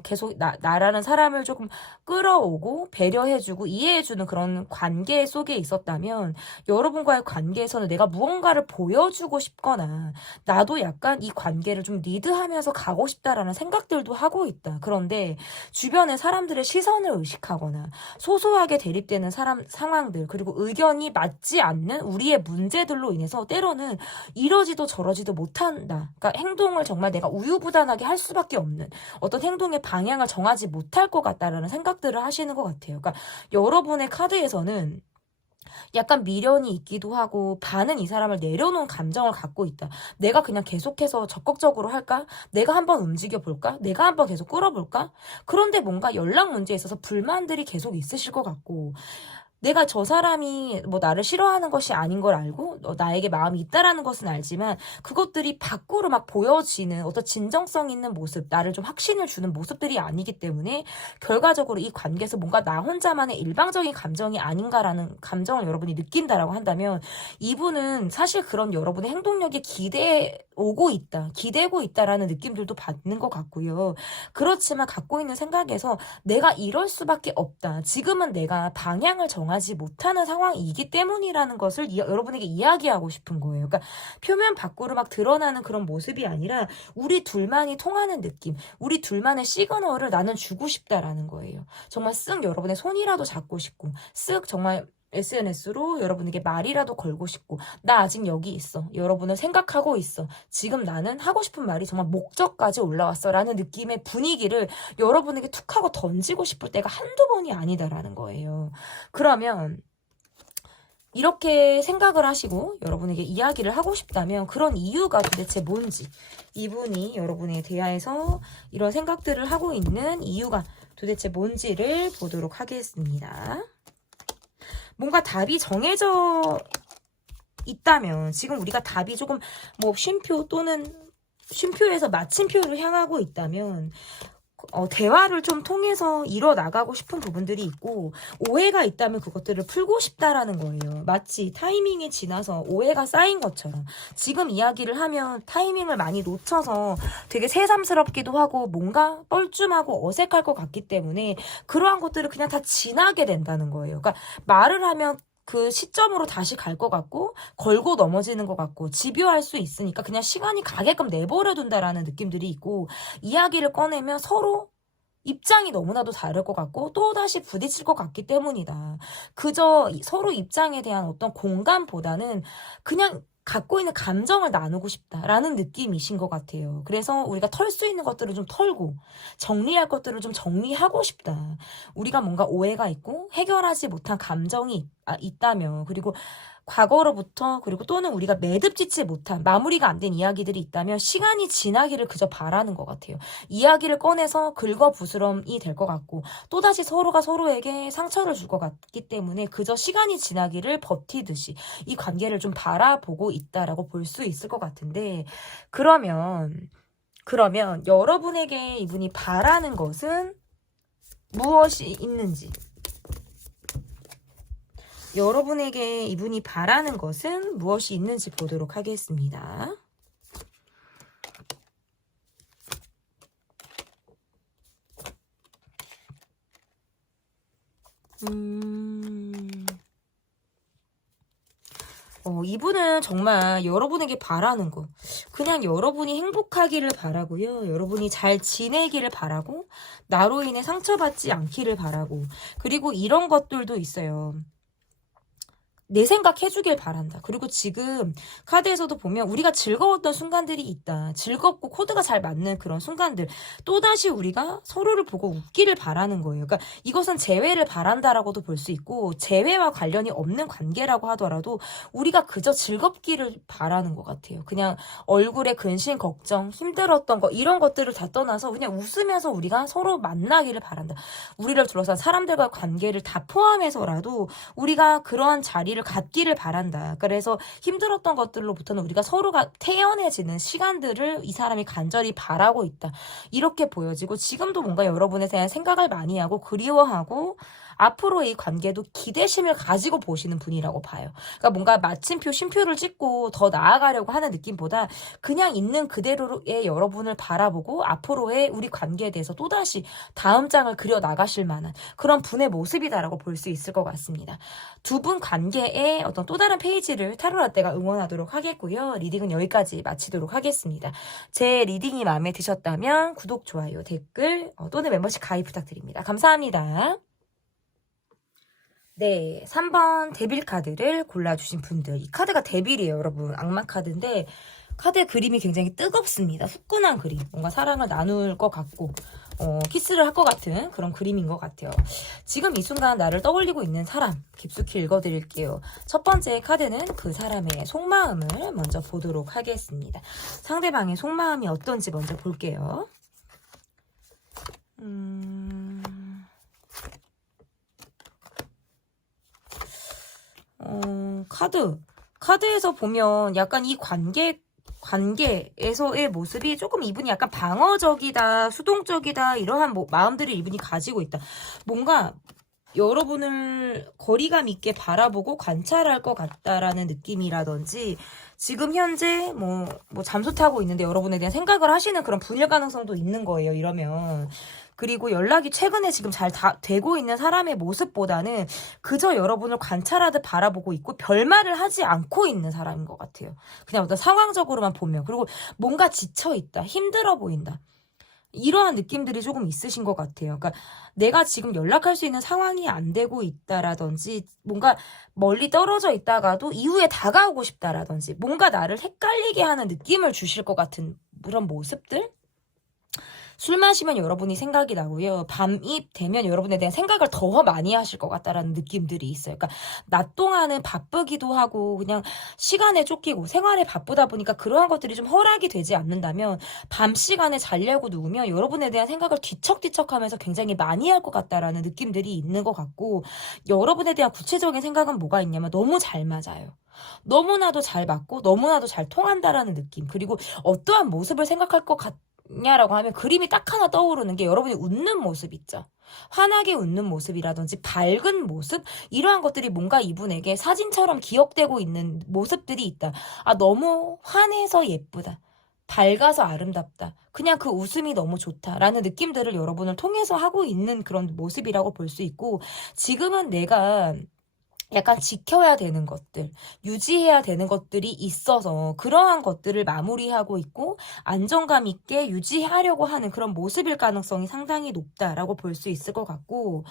계속 나라는 사람을 조금 끌어오고 배려해주고 이해해주는 그런 관계 속에 있었다면 여러분과의 관계에서는 내가 무언가를 보여주고 싶거나 나도 약간 이 관계를 좀 리드하면서 가고 싶다라는 생각들도 하고 있다. 그런데 주변의 사람들의 시선을 의식하거나 소소하게 대립되는 상황들, 그리고 의견이 맞지 않는 우리의 문제들로 인해서 때로는 이러지도 저러지도 못한다. 그러니까 행동을 정말 내가 우유부단하게 할 수밖에 없는 어떤 행동의 방향을 정하지 못할 것 같다라는 생각들을 하시는 것 같아요. 그러니까 여러분의 카드에서는 약간 미련이 있기도 하고 반은 이 사람을 내려놓은 감정을 갖고 있다. 내가 그냥 계속해서 적극적으로 할까? 내가 한번 움직여 볼까? 내가 한번 계속 끌어볼까? 그런데 뭔가 연락 문제에 있어서 불만들이 계속 있으실 것 같고, 내가 저 사람이 뭐 나를 싫어하는 것이 아닌 걸 알고 나에게 마음이 있다라는 것은 알지만 그것들이 밖으로 막 보여지는 어떤 진정성 있는 모습, 나를 좀 확신을 주는 모습들이 아니기 때문에 결과적으로 이 관계에서 뭔가 나 혼자만의 일방적인 감정이 아닌가라는 감정을 여러분이 느낀다라고 한다면 이분은 사실 그런 여러분의 행동력에 기대고 있다라는 느낌들도 받는 것 같고요. 그렇지만 갖고 있는 생각에서 내가 이럴 수밖에 없다. 지금은 내가 방향을 정하지 못하는 상황이기 때문이라는 것을 여러분에게 이야기하고 싶은 거예요. 그러니까 표면 밖으로 막 드러나는 그런 모습이 아니라 우리 둘만이 통하는 느낌, 우리 둘만의 시그널을 나는 주고 싶다라는 거예요. 정말 쓱 여러분의 손이라도 잡고 싶고, 쓱 정말 SNS로 여러분에게 말이라도 걸고 싶고, 나 아직 여기 있어. 여러분을 생각하고 있어. 지금 나는 하고 싶은 말이 정말 목적까지 올라왔어. 라는 느낌의 분위기를 여러분에게 툭 하고 던지고 싶을 때가 한두 번이 아니다라는 거예요. 그러면 이렇게 생각을 하시고 여러분에게 이야기를 하고 싶다면 그런 이유가 도대체 뭔지, 이분이 여러분에 대하여서 이런 생각들을 하고 있는 이유가 도대체 뭔지를 보도록 하겠습니다. 뭔가 답이 정해져 있다면, 지금 우리가 답이 조금 뭐 쉼표 또는 쉼표에서 마침표를 향하고 있다면 대화를 좀 통해서 이뤄나가고 싶은 부분들이 있고, 오해가 있다면 그것들을 풀고 싶다라는 거예요. 마치 타이밍이 지나서 오해가 쌓인 것처럼 지금 이야기를 하면 타이밍을 많이 놓쳐서 되게 새삼스럽기도 하고 뭔가 뻘쭘하고 어색할 것 같기 때문에 그러한 것들을 그냥 다 지나게 된다는 거예요. 그러니까 말을 하면 그 시점으로 다시 갈 것 같고 걸고 넘어지는 것 같고 집요할 수 있으니까 그냥 시간이 가게끔 내버려 둔다라는 느낌들이 있고, 이야기를 꺼내면 서로 입장이 너무나도 다를 것 같고 또다시 부딪힐 것 같기 때문이다. 그저 서로 입장에 대한 어떤 공감보다는 그냥 갖고 있는 감정을 나누고 싶다라는 느낌이신 것 같아요. 그래서 우리가 털 수 있는 것들을 좀 털고 정리할 것들을 좀 정리하고 싶다. 우리가 뭔가 오해가 있고 해결하지 못한 감정이 있다면, 그리고 과거로부터, 그리고 또는 우리가 매듭짓지 못한 마무리가 안 된 이야기들이 있다면 시간이 지나기를 그저 바라는 것 같아요. 이야기를 꺼내서 긁어부스럼이 될 것 같고 또다시 서로가 서로에게 상처를 줄 것 같기 때문에 그저 시간이 지나기를 버티듯이 이 관계를 좀 바라보고 있다라고 볼 수 있을 것 같은데, 그러면 여러분에게 이분이 바라는 것은 무엇이 있는지, 여러분에게 이분이 바라는 것은 무엇이 있는지 보도록 하겠습니다. 이분은 정말 여러분에게 바라는 거, 그냥 여러분이 행복하기를 바라고요. 여러분이 잘 지내기를 바라고 나로 인해 상처받지 않기를 바라고, 그리고 이런 것들도 있어요. 내 생각 해주길 바란다. 그리고 지금 카드에서도 보면 우리가 즐거웠던 순간들이 있다. 즐겁고 코드가 잘 맞는 그런 순간들, 또다시 우리가 서로를 보고 웃기를 바라는 거예요. 그러니까 이것은 재회를 바란다라고도 볼 수 있고, 재회와 관련이 없는 관계라고 하더라도 우리가 그저 즐겁기를 바라는 것 같아요. 그냥 얼굴에 근심, 걱정, 힘들었던 거 이런 것들을 다 떠나서 그냥 웃으면서 우리가 서로 만나기를 바란다. 우리를 둘러싼 사람들과 관계를 다 포함해서라도 우리가 그러한 자리를 갖기를 바란다. 그래서 힘들었던 것들로부터는 우리가 서로가 태연해지는 시간들을 이 사람이 간절히 바라고 있다. 이렇게 보여지고, 지금도 뭔가 여러분에 대한 생각을 많이 하고 그리워하고 앞으로 이 관계도 기대심을 가지고 보시는 분이라고 봐요. 그러니까 뭔가 마침표, 쉼표를 찍고 더 나아가려고 하는 느낌보다 그냥 있는 그대로의 여러분을 바라보고 앞으로의 우리 관계에 대해서 또다시 다음 장을 그려 나가실 만한 그런 분의 모습이다라고 볼 수 있을 것 같습니다. 두 분 관계의 어떤 또 다른 페이지를 타로라떼가 응원하도록 하겠고요. 리딩은 여기까지 마치도록 하겠습니다. 제 리딩이 마음에 드셨다면 구독, 좋아요, 댓글 또는 멤버십 가입 부탁드립니다. 감사합니다. 네, 3번 데빌 카드를 골라주신 분들, 이 카드가 데빌이에요, 여러분. 악마 카드인데 카드의 그림이 굉장히 뜨겁습니다. 후끈한 그림, 뭔가 사랑을 나눌 것 같고 키스를 할 것 같은 그런 그림인 것 같아요. 지금 이 순간 나를 떠올리고 있는 사람 깊숙이 읽어드릴게요. 첫 번째 카드는 그 사람의 속마음을 먼저 보도록 하겠습니다. 상대방의 속마음이 어떤지 먼저 볼게요. 카드에서 보면 약간 이 관계에서의 모습이 조금 이분이 약간 방어적이다, 수동적이다, 이러한 마음들을 이분이 가지고 있다. 뭔가 여러분을 거리감 있게 바라보고 관찰할 것 같다라는 느낌이라든지, 지금 현재 잠수 타고 있는데 여러분에 대한 생각을 하시는 그런 분일 가능성도 있는 거예요, 이러면. 그리고 연락이 최근에 지금 잘 되고 있는 사람의 모습보다는 그저 여러분을 관찰하듯 바라보고 있고 별말을 하지 않고 있는 사람인 것 같아요. 그냥 어떤 상황적으로만 보면. 그리고 뭔가 지쳐있다, 힘들어 보인다, 이러한 느낌들이 조금 있으신 것 같아요. 그러니까 내가 지금 연락할 수 있는 상황이 안 되고 있다라든지, 뭔가 멀리 떨어져 있다가도 이후에 다가오고 싶다라든지, 뭔가 나를 헷갈리게 하는 느낌을 주실 것 같은 그런 모습들? 술 마시면 여러분이 생각이 나고요. 밤이 되면 여러분에 대한 생각을 더 많이 하실 것 같다라는 느낌들이 있어요. 그러니까 낮 동안은 바쁘기도 하고 그냥 시간에 쫓기고 생활에 바쁘다 보니까 그러한 것들이 좀 허락이 되지 않는다면 밤 시간에 자려고 누우면 여러분에 대한 생각을 뒤척뒤척하면서 굉장히 많이 할 것 같다라는 느낌들이 있는 것 같고, 여러분에 대한 구체적인 생각은 뭐가 있냐면 너무 잘 맞아요. 너무나도 잘 맞고 너무나도 잘 통한다라는 느낌. 그리고 어떠한 모습을 생각할 것 같냐라고 하면 그림이 딱 하나 떠오르는 게 여러분이 웃는 모습 있죠. 환하게 웃는 모습이라든지 밝은 모습, 이러한 것들이 뭔가 이분에게 사진처럼 기억되고 있는 모습들이 있다. 아, 너무 환해서 예쁘다. 밝아서 아름답다. 그냥 그 웃음이 너무 좋다라는 느낌들을 여러분을 통해서 하고 있는 그런 모습이라고 볼 수 있고, 지금은 내가 약간 지켜야 되는 것들, 유지해야 되는 것들이 있어서 그러한 것들을 마무리하고 있고 안정감 있게 유지하려고 하는 그런 모습일 가능성이 상당히 높다라고 볼 수 있을 것 같고,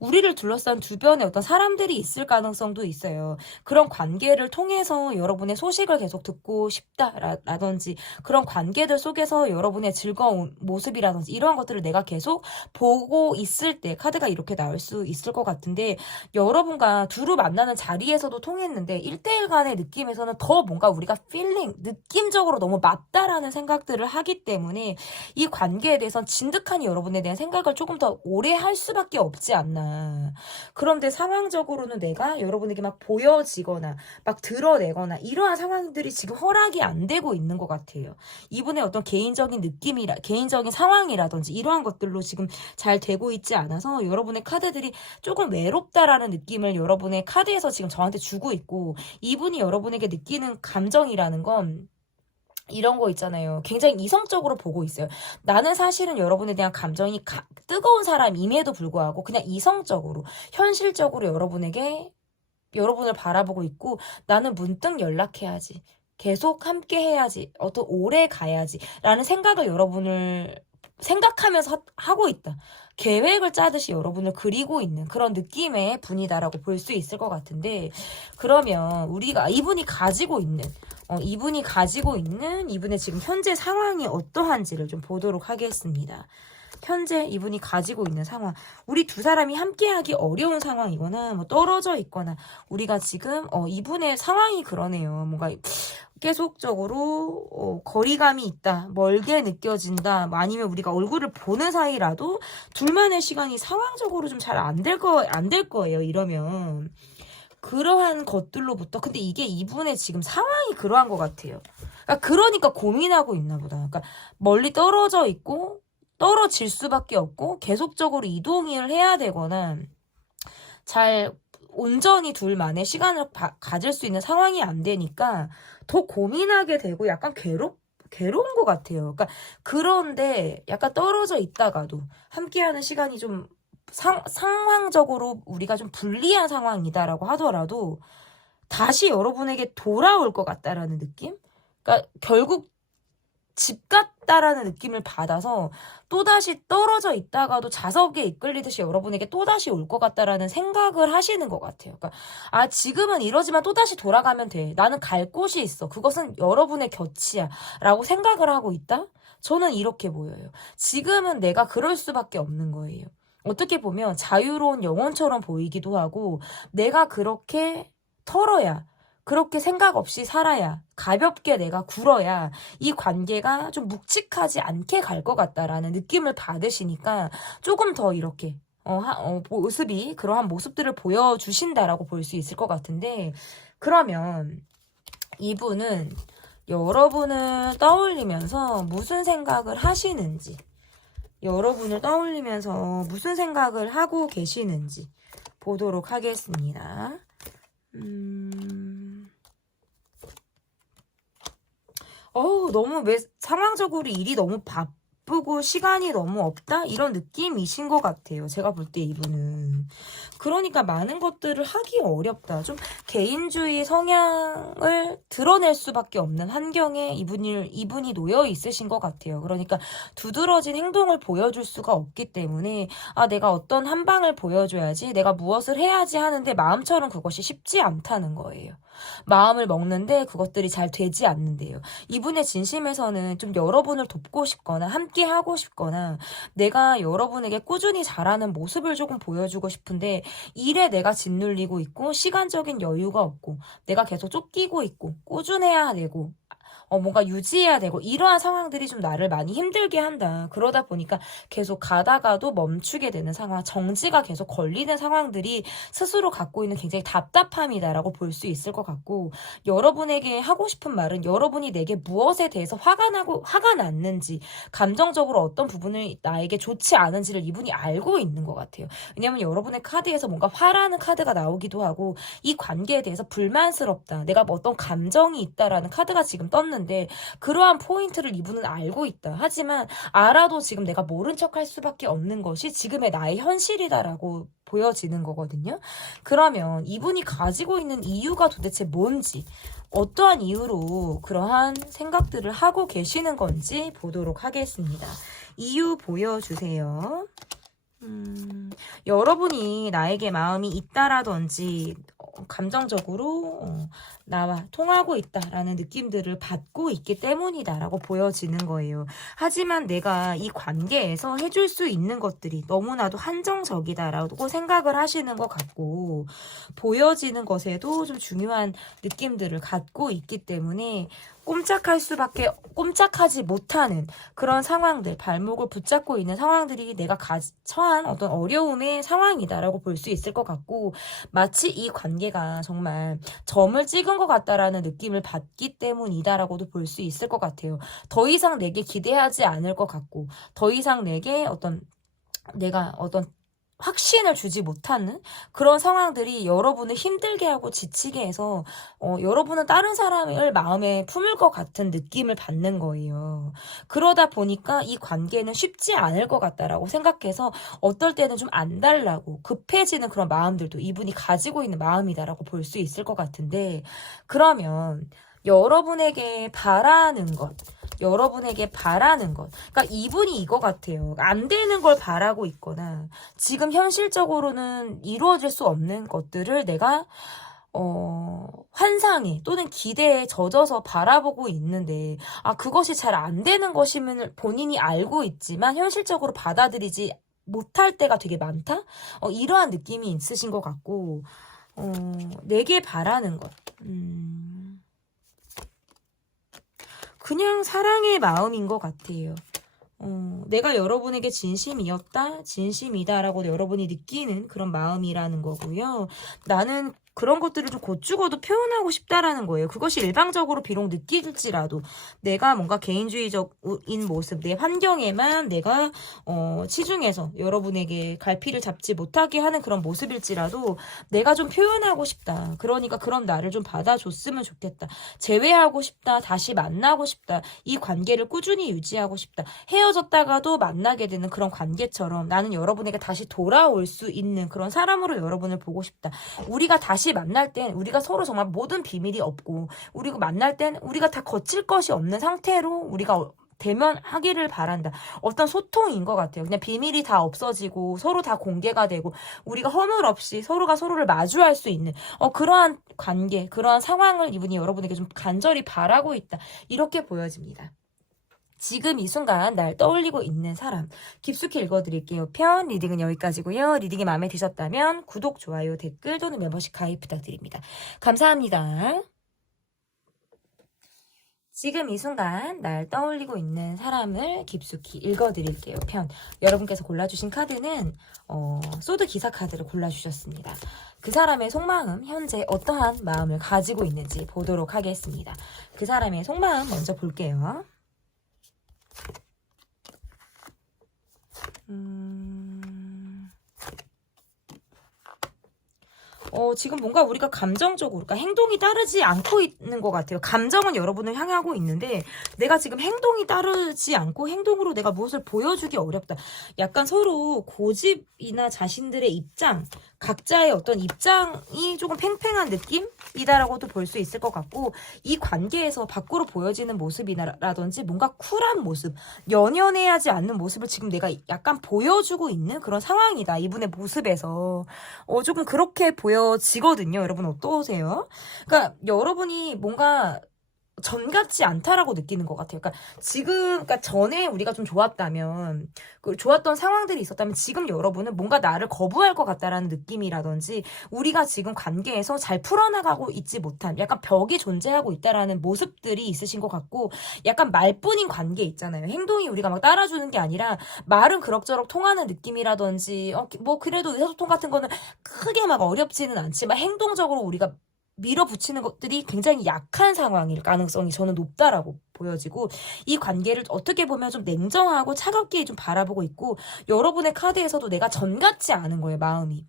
우리를 둘러싼 주변에 어떤 사람들이 있을 가능성도 있어요. 그런 관계를 통해서 여러분의 소식을 계속 듣고 싶다라든지 그런 관계들 속에서 여러분의 즐거운 모습이라든지 이러한 것들을 내가 계속 보고 있을 때 카드가 이렇게 나올 수 있을 것 같은데, 여러분과 두루 만나는 자리에서도 통했는데 1대1 간의 느낌에서는 더 뭔가 우리가 느낌적으로 너무 맞다라는 생각들을 하기 때문에 이 관계에 대해서는 진득하니 여러분에 대한 생각을 조금 더 오래 할 수밖에 없지 않나. 그런데 상황적으로는 내가 여러분에게 막 보여지거나 막 드러내거나 이러한 상황들이 지금 허락이 안 되고 있는 것 같아요. 이분의 어떤 개인적인 개인적인 상황이라든지 이러한 것들로 지금 잘 되고 있지 않아서 여러분의 카드들이 조금 외롭다라는 느낌을 여러분의 카드에서 지금 저한테 주고 있고, 이분이 여러분에게 느끼는 감정이라는 건 이런 거 있잖아요. 굉장히 이성적으로 보고 있어요. 나는 사실은 여러분에 대한 감정이 뜨거운 사람임에도 불구하고 그냥 이성적으로, 현실적으로 여러분을 바라보고 있고, 나는 문득 연락해야지. 계속 함께 해야지. 오래 가야지. 라는 생각을 여러분을 생각하면서 하고 있다. 계획을 짜듯이 여러분을 그리고 있는 그런 느낌의 분이다라고 볼 수 있을 것 같은데, 그러면 이분이 가지고 있는 이분의 지금 현재 상황이 어떠한지를 좀 보도록 하겠습니다. 현재 이분이 가지고 있는 상황, 우리 두 사람이 함께하기 어려운 상황이거나 뭐 떨어져 있거나, 우리가 지금 이분의 상황이 그러네요. 뭔가 계속적으로 거리감이 있다, 멀게 느껴진다, 뭐 아니면 우리가 얼굴을 보는 사이라도 둘만의 시간이 상황적으로 좀 잘 안 될 거예요. 이러면 그러한 것들로부터, 근데 이게 이분의 지금 상황이 그러한 것 같아요. 그러니까 고민하고 있나 보다. 그러니까 멀리 떨어져 있고 떨어질 수밖에 없고 계속적으로 이동을 해야 되거나 잘 온전히 둘만의 시간을 가질 수 있는 상황이 안 되니까 더 고민하게 되고 약간 괴로운 것 같아요. 그러니까 그런데 약간 떨어져 있다가도 함께하는 시간이 좀 상황적으로 우리가 좀 불리한 상황이다라고 하더라도 다시 여러분에게 돌아올 것 같다라는 느낌? 그러니까 결국 집 같다라는 느낌을 받아서 또다시 떨어져 있다가도 자석에 이끌리듯이 여러분에게 또다시 올 것 같다라는 생각을 하시는 것 같아요. 그러니까 지금은 이러지만 또다시 돌아가면 돼. 나는 갈 곳이 있어. 그것은 여러분의 곁이야. 라고 생각을 하고 있다? 저는 이렇게 보여요. 지금은 내가 그럴 수밖에 없는 거예요. 어떻게 보면 자유로운 영혼처럼 보이기도 하고, 내가 그렇게 털어야, 그렇게 생각 없이 살아야, 가볍게 내가 굴어야 이 관계가 좀 묵직하지 않게 갈 것 같다라는 느낌을 받으시니까 조금 더 이렇게 그러한 모습들을 보여주신다라고 볼 수 있을 것 같은데, 그러면 이분은 여러분을 떠올리면서 무슨 생각을 하시는지, 여러분을 떠올리면서 무슨 생각을 하고 계시는지 보도록 하겠습니다. 너무 상황적으로 일이 너무 바쁘고 시간이 너무 없다? 이런 느낌이신 것 같아요. 제가 볼 때 이분은. 그러니까 많은 것들을 하기 어렵다. 좀 개인주의 성향을 드러낼 수밖에 없는 환경에 이분이 놓여 있으신 것 같아요. 그러니까 두드러진 행동을 보여줄 수가 없기 때문에 내가 어떤 한 방을 보여줘야지, 내가 무엇을 해야지 하는데 마음처럼 그것이 쉽지 않다는 거예요. 마음을 먹는데 그것들이 잘 되지 않는데요. 이분의 진심에서는 좀 여러분을 돕고 싶거나 함께 하고 싶거나 내가 여러분에게 꾸준히 잘하는 모습을 조금 보여주고 싶은데 일에 내가 짓눌리고 있고 시간적인 여유가 없고 내가 계속 쫓기고 있고 꾸준해야 되고 뭔가 유지해야 되고 이러한 상황들이 좀 나를 많이 힘들게 한다. 그러다 보니까 계속 가다가도 멈추게 되는 상황, 정지가 계속 걸리는 상황들이 스스로 갖고 있는 굉장히 답답함이다라고 볼 수 있을 것 같고, 여러분에게 하고 싶은 말은 여러분이 내게 무엇에 대해서 화가 났는지, 감정적으로 어떤 부분을 나에게 좋지 않은지를 이분이 알고 있는 것 같아요. 왜냐면 여러분의 카드에서 뭔가 화라는 카드가 나오기도 하고 이 관계에 대해서 불만스럽다, 내가 뭐 어떤 감정이 있다라는 카드가 지금 떴는데 그러한 포인트를 이분은 알고 있다. 하지만 알아도 지금 내가 모른 척할 수밖에 없는 것이 지금의 나의 현실이다라고 보여지는 거거든요. 그러면 이분이 가지고 있는 이유가 도대체 뭔지, 어떠한 이유로 그러한 생각들을 하고 계시는 건지 보도록 하겠습니다. 이유 보여주세요. 여러분이 나에게 마음이 있다라든지 감정적으로 나와 통하고 있다라는 느낌들을 받고 있기 때문이다라고 보여지는 거예요. 하지만 내가 이 관계에서 해줄 수 있는 것들이 너무나도 한정적이다라고 생각을 하시는 것 같고, 보여지는 것에도 좀 중요한 느낌들을 갖고 있기 때문에 꼼짝하지 못하는 그런 상황들, 발목을 붙잡고 있는 상황들이 내가 처한 어떤 어려움의 상황이다라고 볼 수 있을 것 같고, 마치 이 관계가 정말 점을 찍은 것 같다라는 느낌을 받기 때문이다라고도 볼 수 있을 것 같아요. 더 이상 내게 기대하지 않을 것 같고, 더 이상 내가 어떤 확신을 주지 못하는 그런 상황들이 여러분을 힘들게 하고 지치게 해서 여러분은 다른 사람을 마음에 품을 것 같은 느낌을 받는 거예요. 그러다 보니까 이 관계는 쉽지 않을 것 같다라고 생각해서 어떨 때는 좀 안달나고 급해지는 그런 마음들도 이분이 가지고 있는 마음이다라고 볼 수 있을 것 같은데, 그러면 여러분에게 바라는 것, 그러니까 이분이 이거 같아요. 안 되는 걸 바라고 있거나 지금 현실적으로는 이루어질 수 없는 것들을 내가 환상에 또는 기대에 젖어서 바라보고 있는데, 그것이 잘 안 되는 것임을 본인이 알고 있지만 현실적으로 받아들이지 못할 때가 되게 많다? 이러한 느낌이 있으신 것 같고, 내게 바라는 것. 그냥 사랑의 마음인 것 같아요. 내가 여러분에게 진심이다라고 여러분이 느끼는 그런 마음이라는 거고요. 나는 그런 것들을 좀 곧 죽어도 표현하고 싶다라는 거예요. 그것이 일방적으로 비록 느낄지라도 내가 뭔가 개인주의적인 모습, 내 환경에만 내가 치중해서 여러분에게 갈피를 잡지 못하게 하는 그런 모습일지라도 내가 좀 표현하고 싶다. 그러니까 그런 나를 좀 받아줬으면 좋겠다. 재회하고 싶다. 다시 만나고 싶다. 이 관계를 꾸준히 유지하고 싶다. 헤어졌다가도 만나게 되는 그런 관계처럼 나는 여러분에게 다시 돌아올 수 있는 그런 사람으로 여러분을 보고 싶다. 우리가 다시 만날 땐 우리가 서로 정말 모든 비밀이 없고, 우리가 만날 땐 우리가 다 거칠 것이 없는 상태로 우리가 대면하기를 바란다. 어떤 소통인 것 같아요. 그냥 비밀이 다 없어지고 서로 다 공개가 되고 우리가 허물 없이 서로가 서로를 마주할 수 있는 그러한 관계, 그러한 상황을 이분이 여러분에게 좀 간절히 바라고 있다. 이렇게 보여집니다. 지금 이 순간 날 떠올리고 있는 사람 깊숙이 읽어드릴게요. 편 리딩은 여기까지고요. 리딩이 마음에 드셨다면 구독, 좋아요, 댓글 또는 멤버십 가입 부탁드립니다. 감사합니다. 지금 이 순간 날 떠올리고 있는 사람을 깊숙이 읽어드릴게요. 편. 여러분께서 골라주신 카드는 소드 기사 카드를 골라주셨습니다. 그 사람의 속마음, 현재 어떠한 마음을 가지고 있는지 보도록 하겠습니다. 그 사람의 속마음 먼저 볼게요. 지금 뭔가 우리가 감정적으로, 그러니까 행동이 따르지 않고 있는 것 같아요. 감정은 여러분을 향하고 있는데 내가 지금 행동이 따르지 않고 행동으로 내가 무엇을 보여주기 어렵다. 약간 서로 고집이나 자신들의 입장, 각자의 어떤 입장이 조금 팽팽한 느낌이다라고도 볼 수 있을 것 같고, 이 관계에서 밖으로 보여지는 모습이라든지 뭔가 쿨한 모습, 연연해하지 않는 모습을 지금 내가 약간 보여주고 있는 그런 상황이다. 이분의 모습에서 조금 그렇게 보여지거든요. 여러분 어떠세요? 그러니까 여러분이 뭔가 전 같지 않다라고 느끼는 것 같아요. 그러니까 지금, 그러니까 전에 우리가 좀 좋았다면, 그 좋았던 상황들이 있었다면 지금 여러분은 뭔가 나를 거부할 것 같다라는 느낌이라든지 우리가 지금 관계에서 잘 풀어나가고 있지 못한 약간 벽이 존재하고 있다라는 모습들이 있으신 것 같고, 약간 말뿐인 관계 있잖아요. 행동이 우리가 막 따라주는 게 아니라 말은 그럭저럭 통하는 느낌이라든지, 뭐 그래도 의사소통 같은 거는 크게 막 어렵지는 않지만 행동적으로 우리가 밀어붙이는 것들이 굉장히 약한 상황일 가능성이 저는 높다라고 보여지고, 이 관계를 어떻게 보면 좀 냉정하고 차갑게 좀 바라보고 있고, 여러분의 카드에서도 내가 전 같지 않은 거예요. 마음이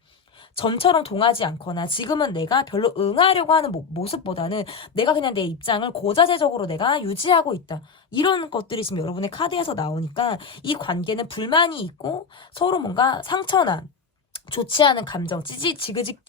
전처럼 동하지 않거나 지금은 내가 별로 응하려고 하는 모습보다는 내가 그냥 내 입장을 고자세적으로 내가 유지하고 있다, 이런 것들이 지금 여러분의 카드에서 나오니까 이 관계는 불만이 있고 서로 뭔가 상처나 좋지 않은 감정, 지그직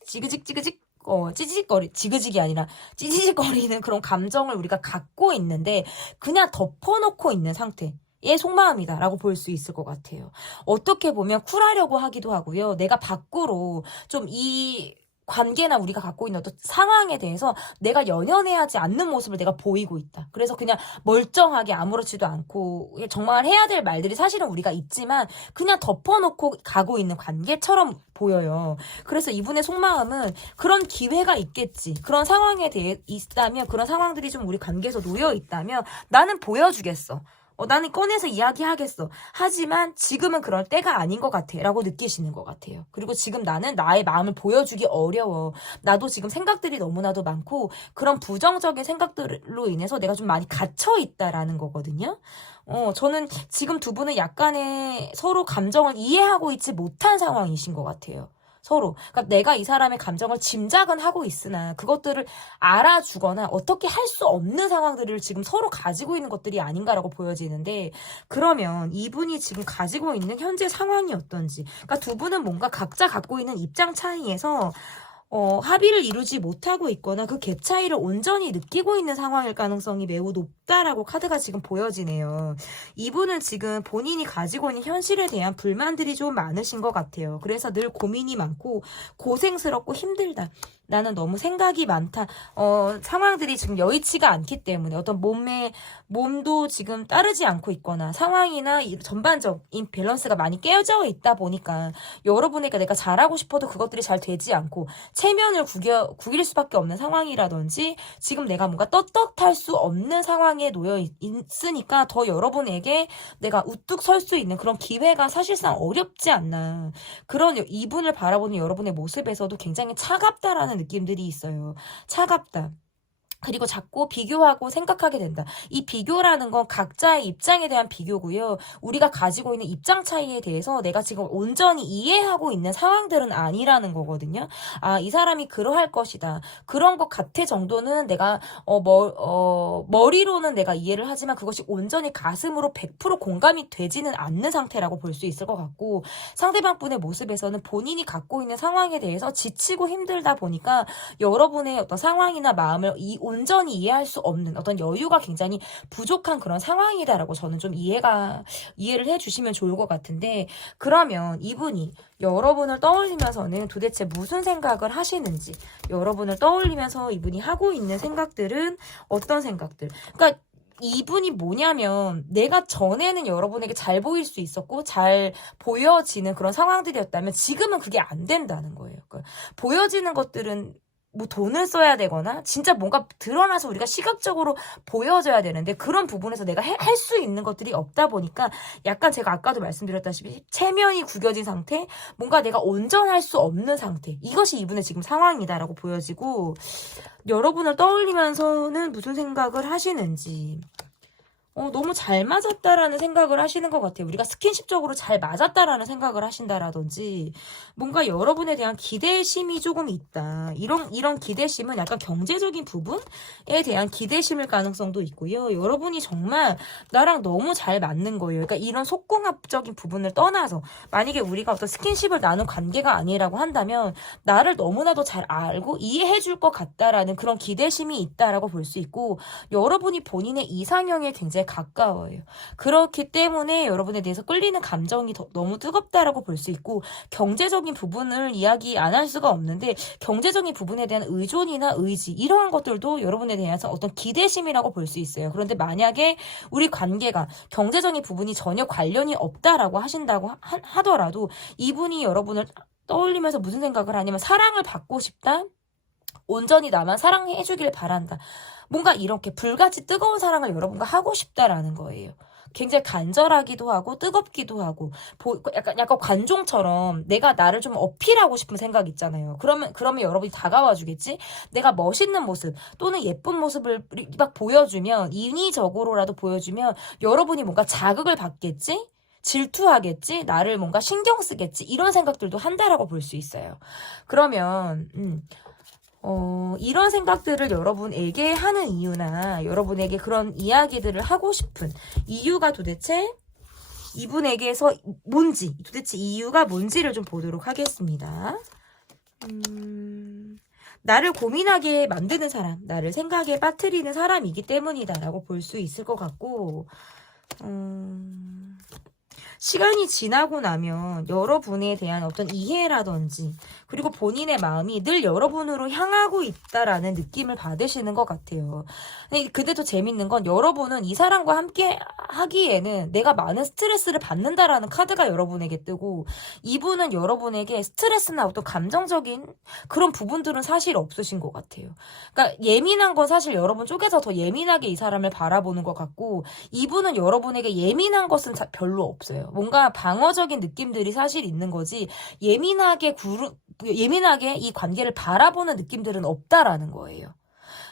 지그직이 아니라 찌지직거리는 그런 감정을 우리가 갖고 있는데 그냥 덮어놓고 있는 상태의 속마음이다라고 볼 수 있을 것 같아요. 어떻게 보면 쿨하려고 하기도 하고요. 내가 밖으로 좀 이 관계나 우리가 갖고 있는 어떤 상황에 대해서 내가 연연해하지 않는 모습을 내가 보이고 있다. 그래서 그냥 멀쩡하게 아무렇지도 않고 정말 해야 될 말들이 사실은 우리가 있지만 그냥 덮어놓고 가고 있는 관계처럼 보여요. 그래서 이분의 속마음은 그런 기회가 있겠지, 그런 상황에 대해 있다면, 그런 상황들이 좀 우리 관계에서 놓여 있다면 나는 보여주겠어. 나는 꺼내서 이야기하겠어. 하지만 지금은 그럴 때가 아닌 것 같아 라고 느끼시는 것 같아요. 그리고 지금 나는 나의 마음을 보여주기 어려워. 나도 지금 생각들이 너무나도 많고 그런 부정적인 생각들로 인해서 내가 좀 많이 갇혀 있다라는 거거든요. 저는 지금 두 분은 약간의 서로 감정을 이해하고 있지 못한 상황이신 것 같아요. 서로. 그러니까 내가 이 사람의 감정을 짐작은 하고 있으나 그것들을 알아주거나 어떻게 할 수 없는 상황들을 지금 서로 가지고 있는 것들이 아닌가라고 보여지는데, 그러면 이분이 지금 가지고 있는 현재 상황이 어떤지, 그러니까 두 분은 뭔가 각자 갖고 있는 입장 차이에서 합의를 이루지 못하고 있거나 그 갭 차이를 온전히 느끼고 있는 상황일 가능성이 매우 높다라고 카드가 지금 보여지네요. 이분은 지금 본인이 가지고 있는 현실에 대한 불만들이 좀 많으신 것 같아요. 그래서 늘 고민이 많고 고생스럽고 힘들다, 나는 너무 생각이 많다, 상황들이 지금 여의치가 않기 때문에 어떤 몸도 지금 따르지 않고 있거나 상황이나 전반적인 밸런스가 많이 깨져 있다 보니까 여러분에게 내가 잘하고 싶어도 그것들이 잘 되지 않고 체면을 구길 수밖에 없는 상황이라든지 지금 내가 뭔가 떳떳할 수 없는 상황에 놓여 있으니까 더 여러분에게 내가 우뚝 설 수 있는 그런 기회가 사실상 어렵지 않나, 그런 이분을 바라보는 여러분의 모습에서도 굉장히 차갑다라는 느낌들이 있어요. 차갑다. 그리고 자꾸 비교하고 생각하게 된다. 이 비교라는 건 각자의 입장에 대한 비교고요. 우리가 가지고 있는 입장 차이에 대해서 내가 지금 온전히 이해하고 있는 상황들은 아니라는 거거든요. 이 사람이 그러할 것이다, 그런 것 같아 정도는 내가 머리로는 내가 이해를 하지만 그것이 온전히 가슴으로 100% 공감이 되지는 않는 상태라고 볼 수 있을 것 같고, 상대방 분의 모습에서는 본인이 갖고 있는 상황에 대해서 지치고 힘들다 보니까 여러분의 어떤 상황이나 마음을 온전히 이해할 수 없는 어떤 여유가 굉장히 부족한 그런 상황이다라고 저는 좀 이해를 해주시면 좋을 것 같은데, 그러면 이분이 여러분을 떠올리면서는 도대체 무슨 생각을 하시는지, 여러분을 떠올리면서 이분이 하고 있는 생각들은 어떤 생각들, 그러니까 이분이 뭐냐면 내가 전에는 여러분에게 잘 보일 수 있었고 잘 보여지는 그런 상황들이었다면 지금은 그게 안 된다는 거예요. 그러니까 보여지는 것들은 뭐 돈을 써야 되거나 진짜 뭔가 드러나서 우리가 시각적으로 보여져야 되는데 그런 부분에서 내가 할 수 있는 것들이 없다 보니까 약간 제가 아까도 말씀드렸다시피 체면이 구겨진 상태, 뭔가 내가 온전할 수 없는 상태, 이것이 이분의 지금 상황이다라고 보여지고, 여러분을 떠올리면서는 무슨 생각을 하시는지, 너무 잘 맞았다라는 생각을 하시는 것 같아요. 우리가 스킨십적으로 잘 맞았다라는 생각을 하신다라든지, 뭔가 여러분에 대한 기대심이 조금 있다. 이런 기대심은 약간 경제적인 부분에 대한 기대심일 가능성도 있고요. 여러분이 정말 나랑 너무 잘 맞는 거예요. 그러니까 이런 속궁합적인 부분을 떠나서, 만약에 우리가 어떤 스킨십을 나눈 관계가 아니라고 한다면, 나를 너무나도 잘 알고 이해해 줄 것 같다라는 그런 기대심이 있다라고 볼 수 있고, 여러분이 본인의 이상형에 굉장히 가까워요. 그렇기 때문에 여러분에 대해서 끌리는 감정이 너무 뜨겁다라고 볼 수 있고, 경제적인 부분을 이야기 안 할 수가 없는데, 경제적인 부분에 대한 의존이나 의지, 이러한 것들도 여러분에 대해서 어떤 기대심이라고 볼 수 있어요. 그런데 만약에 우리 관계가 경제적인 부분이 전혀 관련이 없다라고 하신다고 하더라도, 이분이 여러분을 떠올리면서 무슨 생각을 하냐면, 사랑을 받고 싶다? 온전히 나만 사랑해주길 바란다. 뭔가 이렇게 불같이 뜨거운 사랑을 여러분과 하고 싶다라는 거예요. 굉장히 간절하기도 하고 뜨겁기도 하고, 약간 관종처럼 내가 나를 좀 어필하고 싶은 생각 있잖아요. 그러면 여러분이 다가와 주겠지? 내가 멋있는 모습 또는 예쁜 모습을 막 보여주면, 인위적으로라도 보여주면 여러분이 뭔가 자극을 받겠지? 질투하겠지? 나를 뭔가 신경 쓰겠지? 이런 생각들도 한다라고 볼 수 있어요. 그러면 이런 생각들을 여러분에게 하는 이유나 여러분에게 그런 이야기들을 하고 싶은 이유가 도대체 이분에게서 도대체 이유가 뭔지를 좀 보도록 하겠습니다. 나를 고민하게 만드는 사람, 나를 생각에 빠뜨리는 사람이기 때문이다라고 볼 수 있을 것 같고, 시간이 지나고 나면 여러분에 대한 어떤 이해라든지, 그리고 본인의 마음이 늘 여러분으로 향하고 있다라는 느낌을 받으시는 것 같아요. 근데 또 재밌는 건, 여러분은 이 사람과 함께 하기에는 내가 많은 스트레스를 받는다라는 카드가 여러분에게 뜨고, 이분은 여러분에게 스트레스나 어떤 감정적인 그런 부분들은 사실 없으신 것 같아요. 그러니까 예민한 건 사실 여러분 쪽에서 더 예민하게 이 사람을 바라보는 것 같고, 이분은 여러분에게 예민한 것은 별로 없어요. 뭔가 방어적인 느낌들이 사실 있는 거지, 예민하게 이 관계를 바라보는 느낌들은 없다라는 거예요.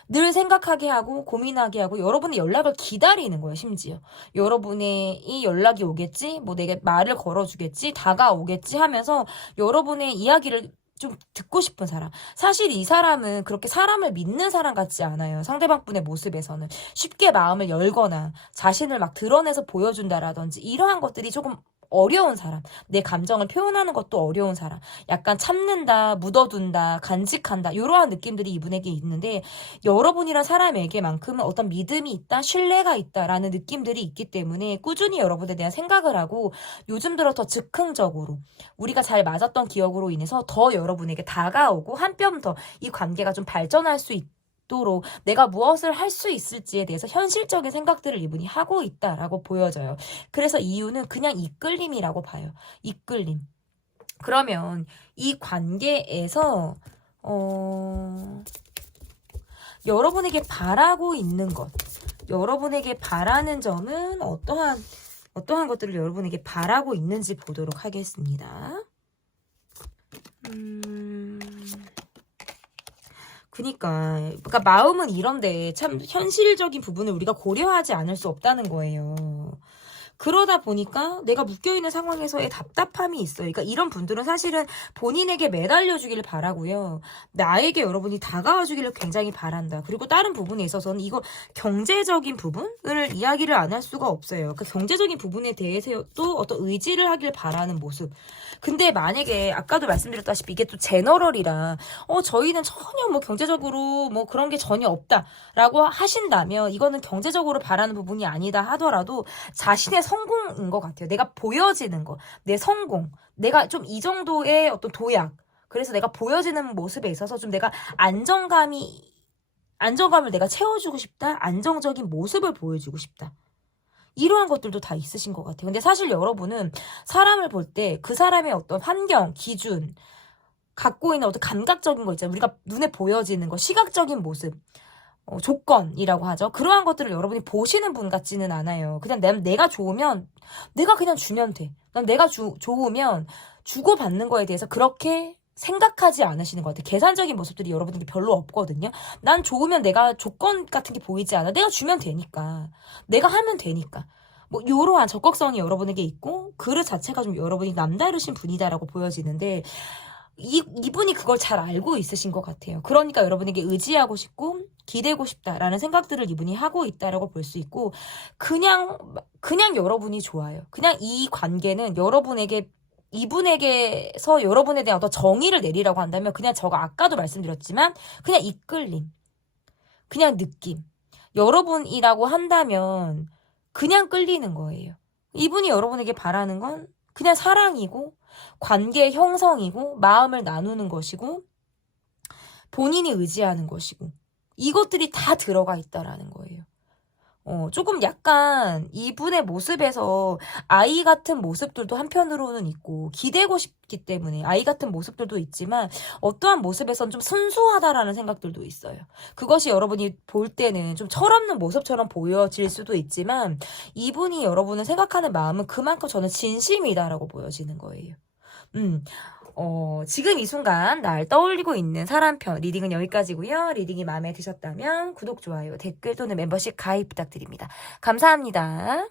늘 생각하게 하고 고민하게 하고, 여러분의 연락을 기다리는 거예요. 심지어 여러분의 이 연락이 오겠지, 뭐 내게 말을 걸어주겠지, 다가오겠지 하면서 여러분의 이야기를 좀 듣고 싶은 사람. 사실 이 사람은 그렇게 사람을 믿는 사람 같지 않아요. 상대방 분의 모습에서는 쉽게 마음을 열거나 자신을 막 드러내서 보여준다라든지, 이러한 것들이 조금 어려운 사람, 내 감정을 표현하는 것도 어려운 사람, 약간 참는다, 묻어둔다, 간직한다, 이러한 느낌들이 이분에게 있는데, 여러분이란 사람에게만큼은 어떤 믿음이 있다, 신뢰가 있다라는 느낌들이 있기 때문에 꾸준히 여러분에 대한 생각을 하고, 요즘 들어 더 즉흥적으로 우리가 잘 맞았던 기억으로 인해서 더 여러분에게 다가오고, 한 뼘 더 이 관계가 좀 발전할 수 있도록 내가 무엇을 할 수 있을지에 대해서 현실적인 생각들을 이분이 하고 있다라고 보여져요. 그래서 이유는 그냥 이끌림이라고 봐요. 이끌림. 그러면 이 관계에서 여러분에게 바라고 있는 것, 여러분에게 바라는 점은 어떠한 것들을 여러분에게 바라고 있는지 보도록 하겠습니다. 그러니까 마음은 이런데 참 현실적인 부분을 우리가 고려하지 않을 수 없다는 거예요. 그러다 보니까 내가 묶여있는 상황에서의 답답함이 있어요. 그러니까 이런 분들은 사실은 본인에게 매달려주기를 바라고요. 나에게 여러분이 다가와주기를 굉장히 바란다. 그리고 다른 부분에 있어서는 이거 경제적인 부분을 이야기를 안 할 수가 없어요. 그러니까 경제적인 부분에 대해서도 어떤 의지를 하길 바라는 모습. 근데 만약에 아까도 말씀드렸다시피 이게 또 제너럴이라 저희는 전혀 뭐 경제적으로 뭐 그런 게 전혀 없다라고 하신다면, 이거는 경제적으로 바라는 부분이 아니다 하더라도 자신의 성공인 것 같아요. 내가 보여지는 거, 내 성공, 내가 좀 이 정도의 어떤 도약, 그래서 내가 보여지는 모습에 있어서 좀 내가 안정감을 내가 채워주고 싶다, 안정적인 모습을 보여주고 싶다, 이러한 것들도 다 있으신 것 같아요. 근데 사실 여러분은 사람을 볼 때 그 사람의 어떤 환경, 기준, 갖고 있는 어떤 감각적인 거 있잖아요. 우리가 눈에 보여지는 거, 시각적인 모습, 조건이라고 하죠. 그러한 것들을 여러분이 보시는 분 같지는 않아요. 그냥 내가 좋으면 내가 그냥 주면 돼. 난 내가 좋으면 주고받는 거에 대해서 그렇게 생각하지 않으시는 것 같아요. 계산적인 모습들이 여러분에게 별로 없거든요. 난 좋으면 내가 조건 같은 게 보이지 않아. 내가 주면 되니까. 내가 하면 되니까. 뭐 이러한 적극성이 여러분에게 있고 그릇 자체가 좀 여러분이 남다르신 분이다라고 보여지는데 이분이 그걸 잘 알고 있으신 것 같아요. 그러니까 여러분에게 의지하고 싶고 기대고 싶다라는 생각들을 이분이 하고 있다라고 볼 수 있고 그냥 여러분이 좋아요. 그냥 이 관계는 여러분에게 이분에게서 여러분에 대한 어떤 정의를 내리라고 한다면 그냥 저가 아까도 말씀드렸지만 그냥 이끌림, 그냥 느낌. 여러분이라고 한다면 그냥 끌리는 거예요. 이분이 여러분에게 바라는 건 그냥 사랑이고 관계의 형성이고 마음을 나누는 것이고 본인이 의지하는 것이고 이것들이 다 들어가 있다라는 거예요. 조금 약간 이분의 모습에서 아이 같은 모습들도 한편으로는 있고 기대고 싶기 때문에 아이 같은 모습들도 있지만 어떠한 모습에선 좀 순수하다라는 생각들도 있어요. 그것이 여러분이 볼 때는 좀 철없는 모습처럼 보여질 수도 있지만 이분이 여러분을 생각하는 마음은 그만큼 저는 진심이다라고 보여지는 거예요. 지금 이 순간 날 떠올리고 있는 사람편 리딩은 여기까지고요. 리딩이 마음에 드셨다면 구독, 좋아요, 댓글 또는 멤버십 가입 부탁드립니다. 감사합니다.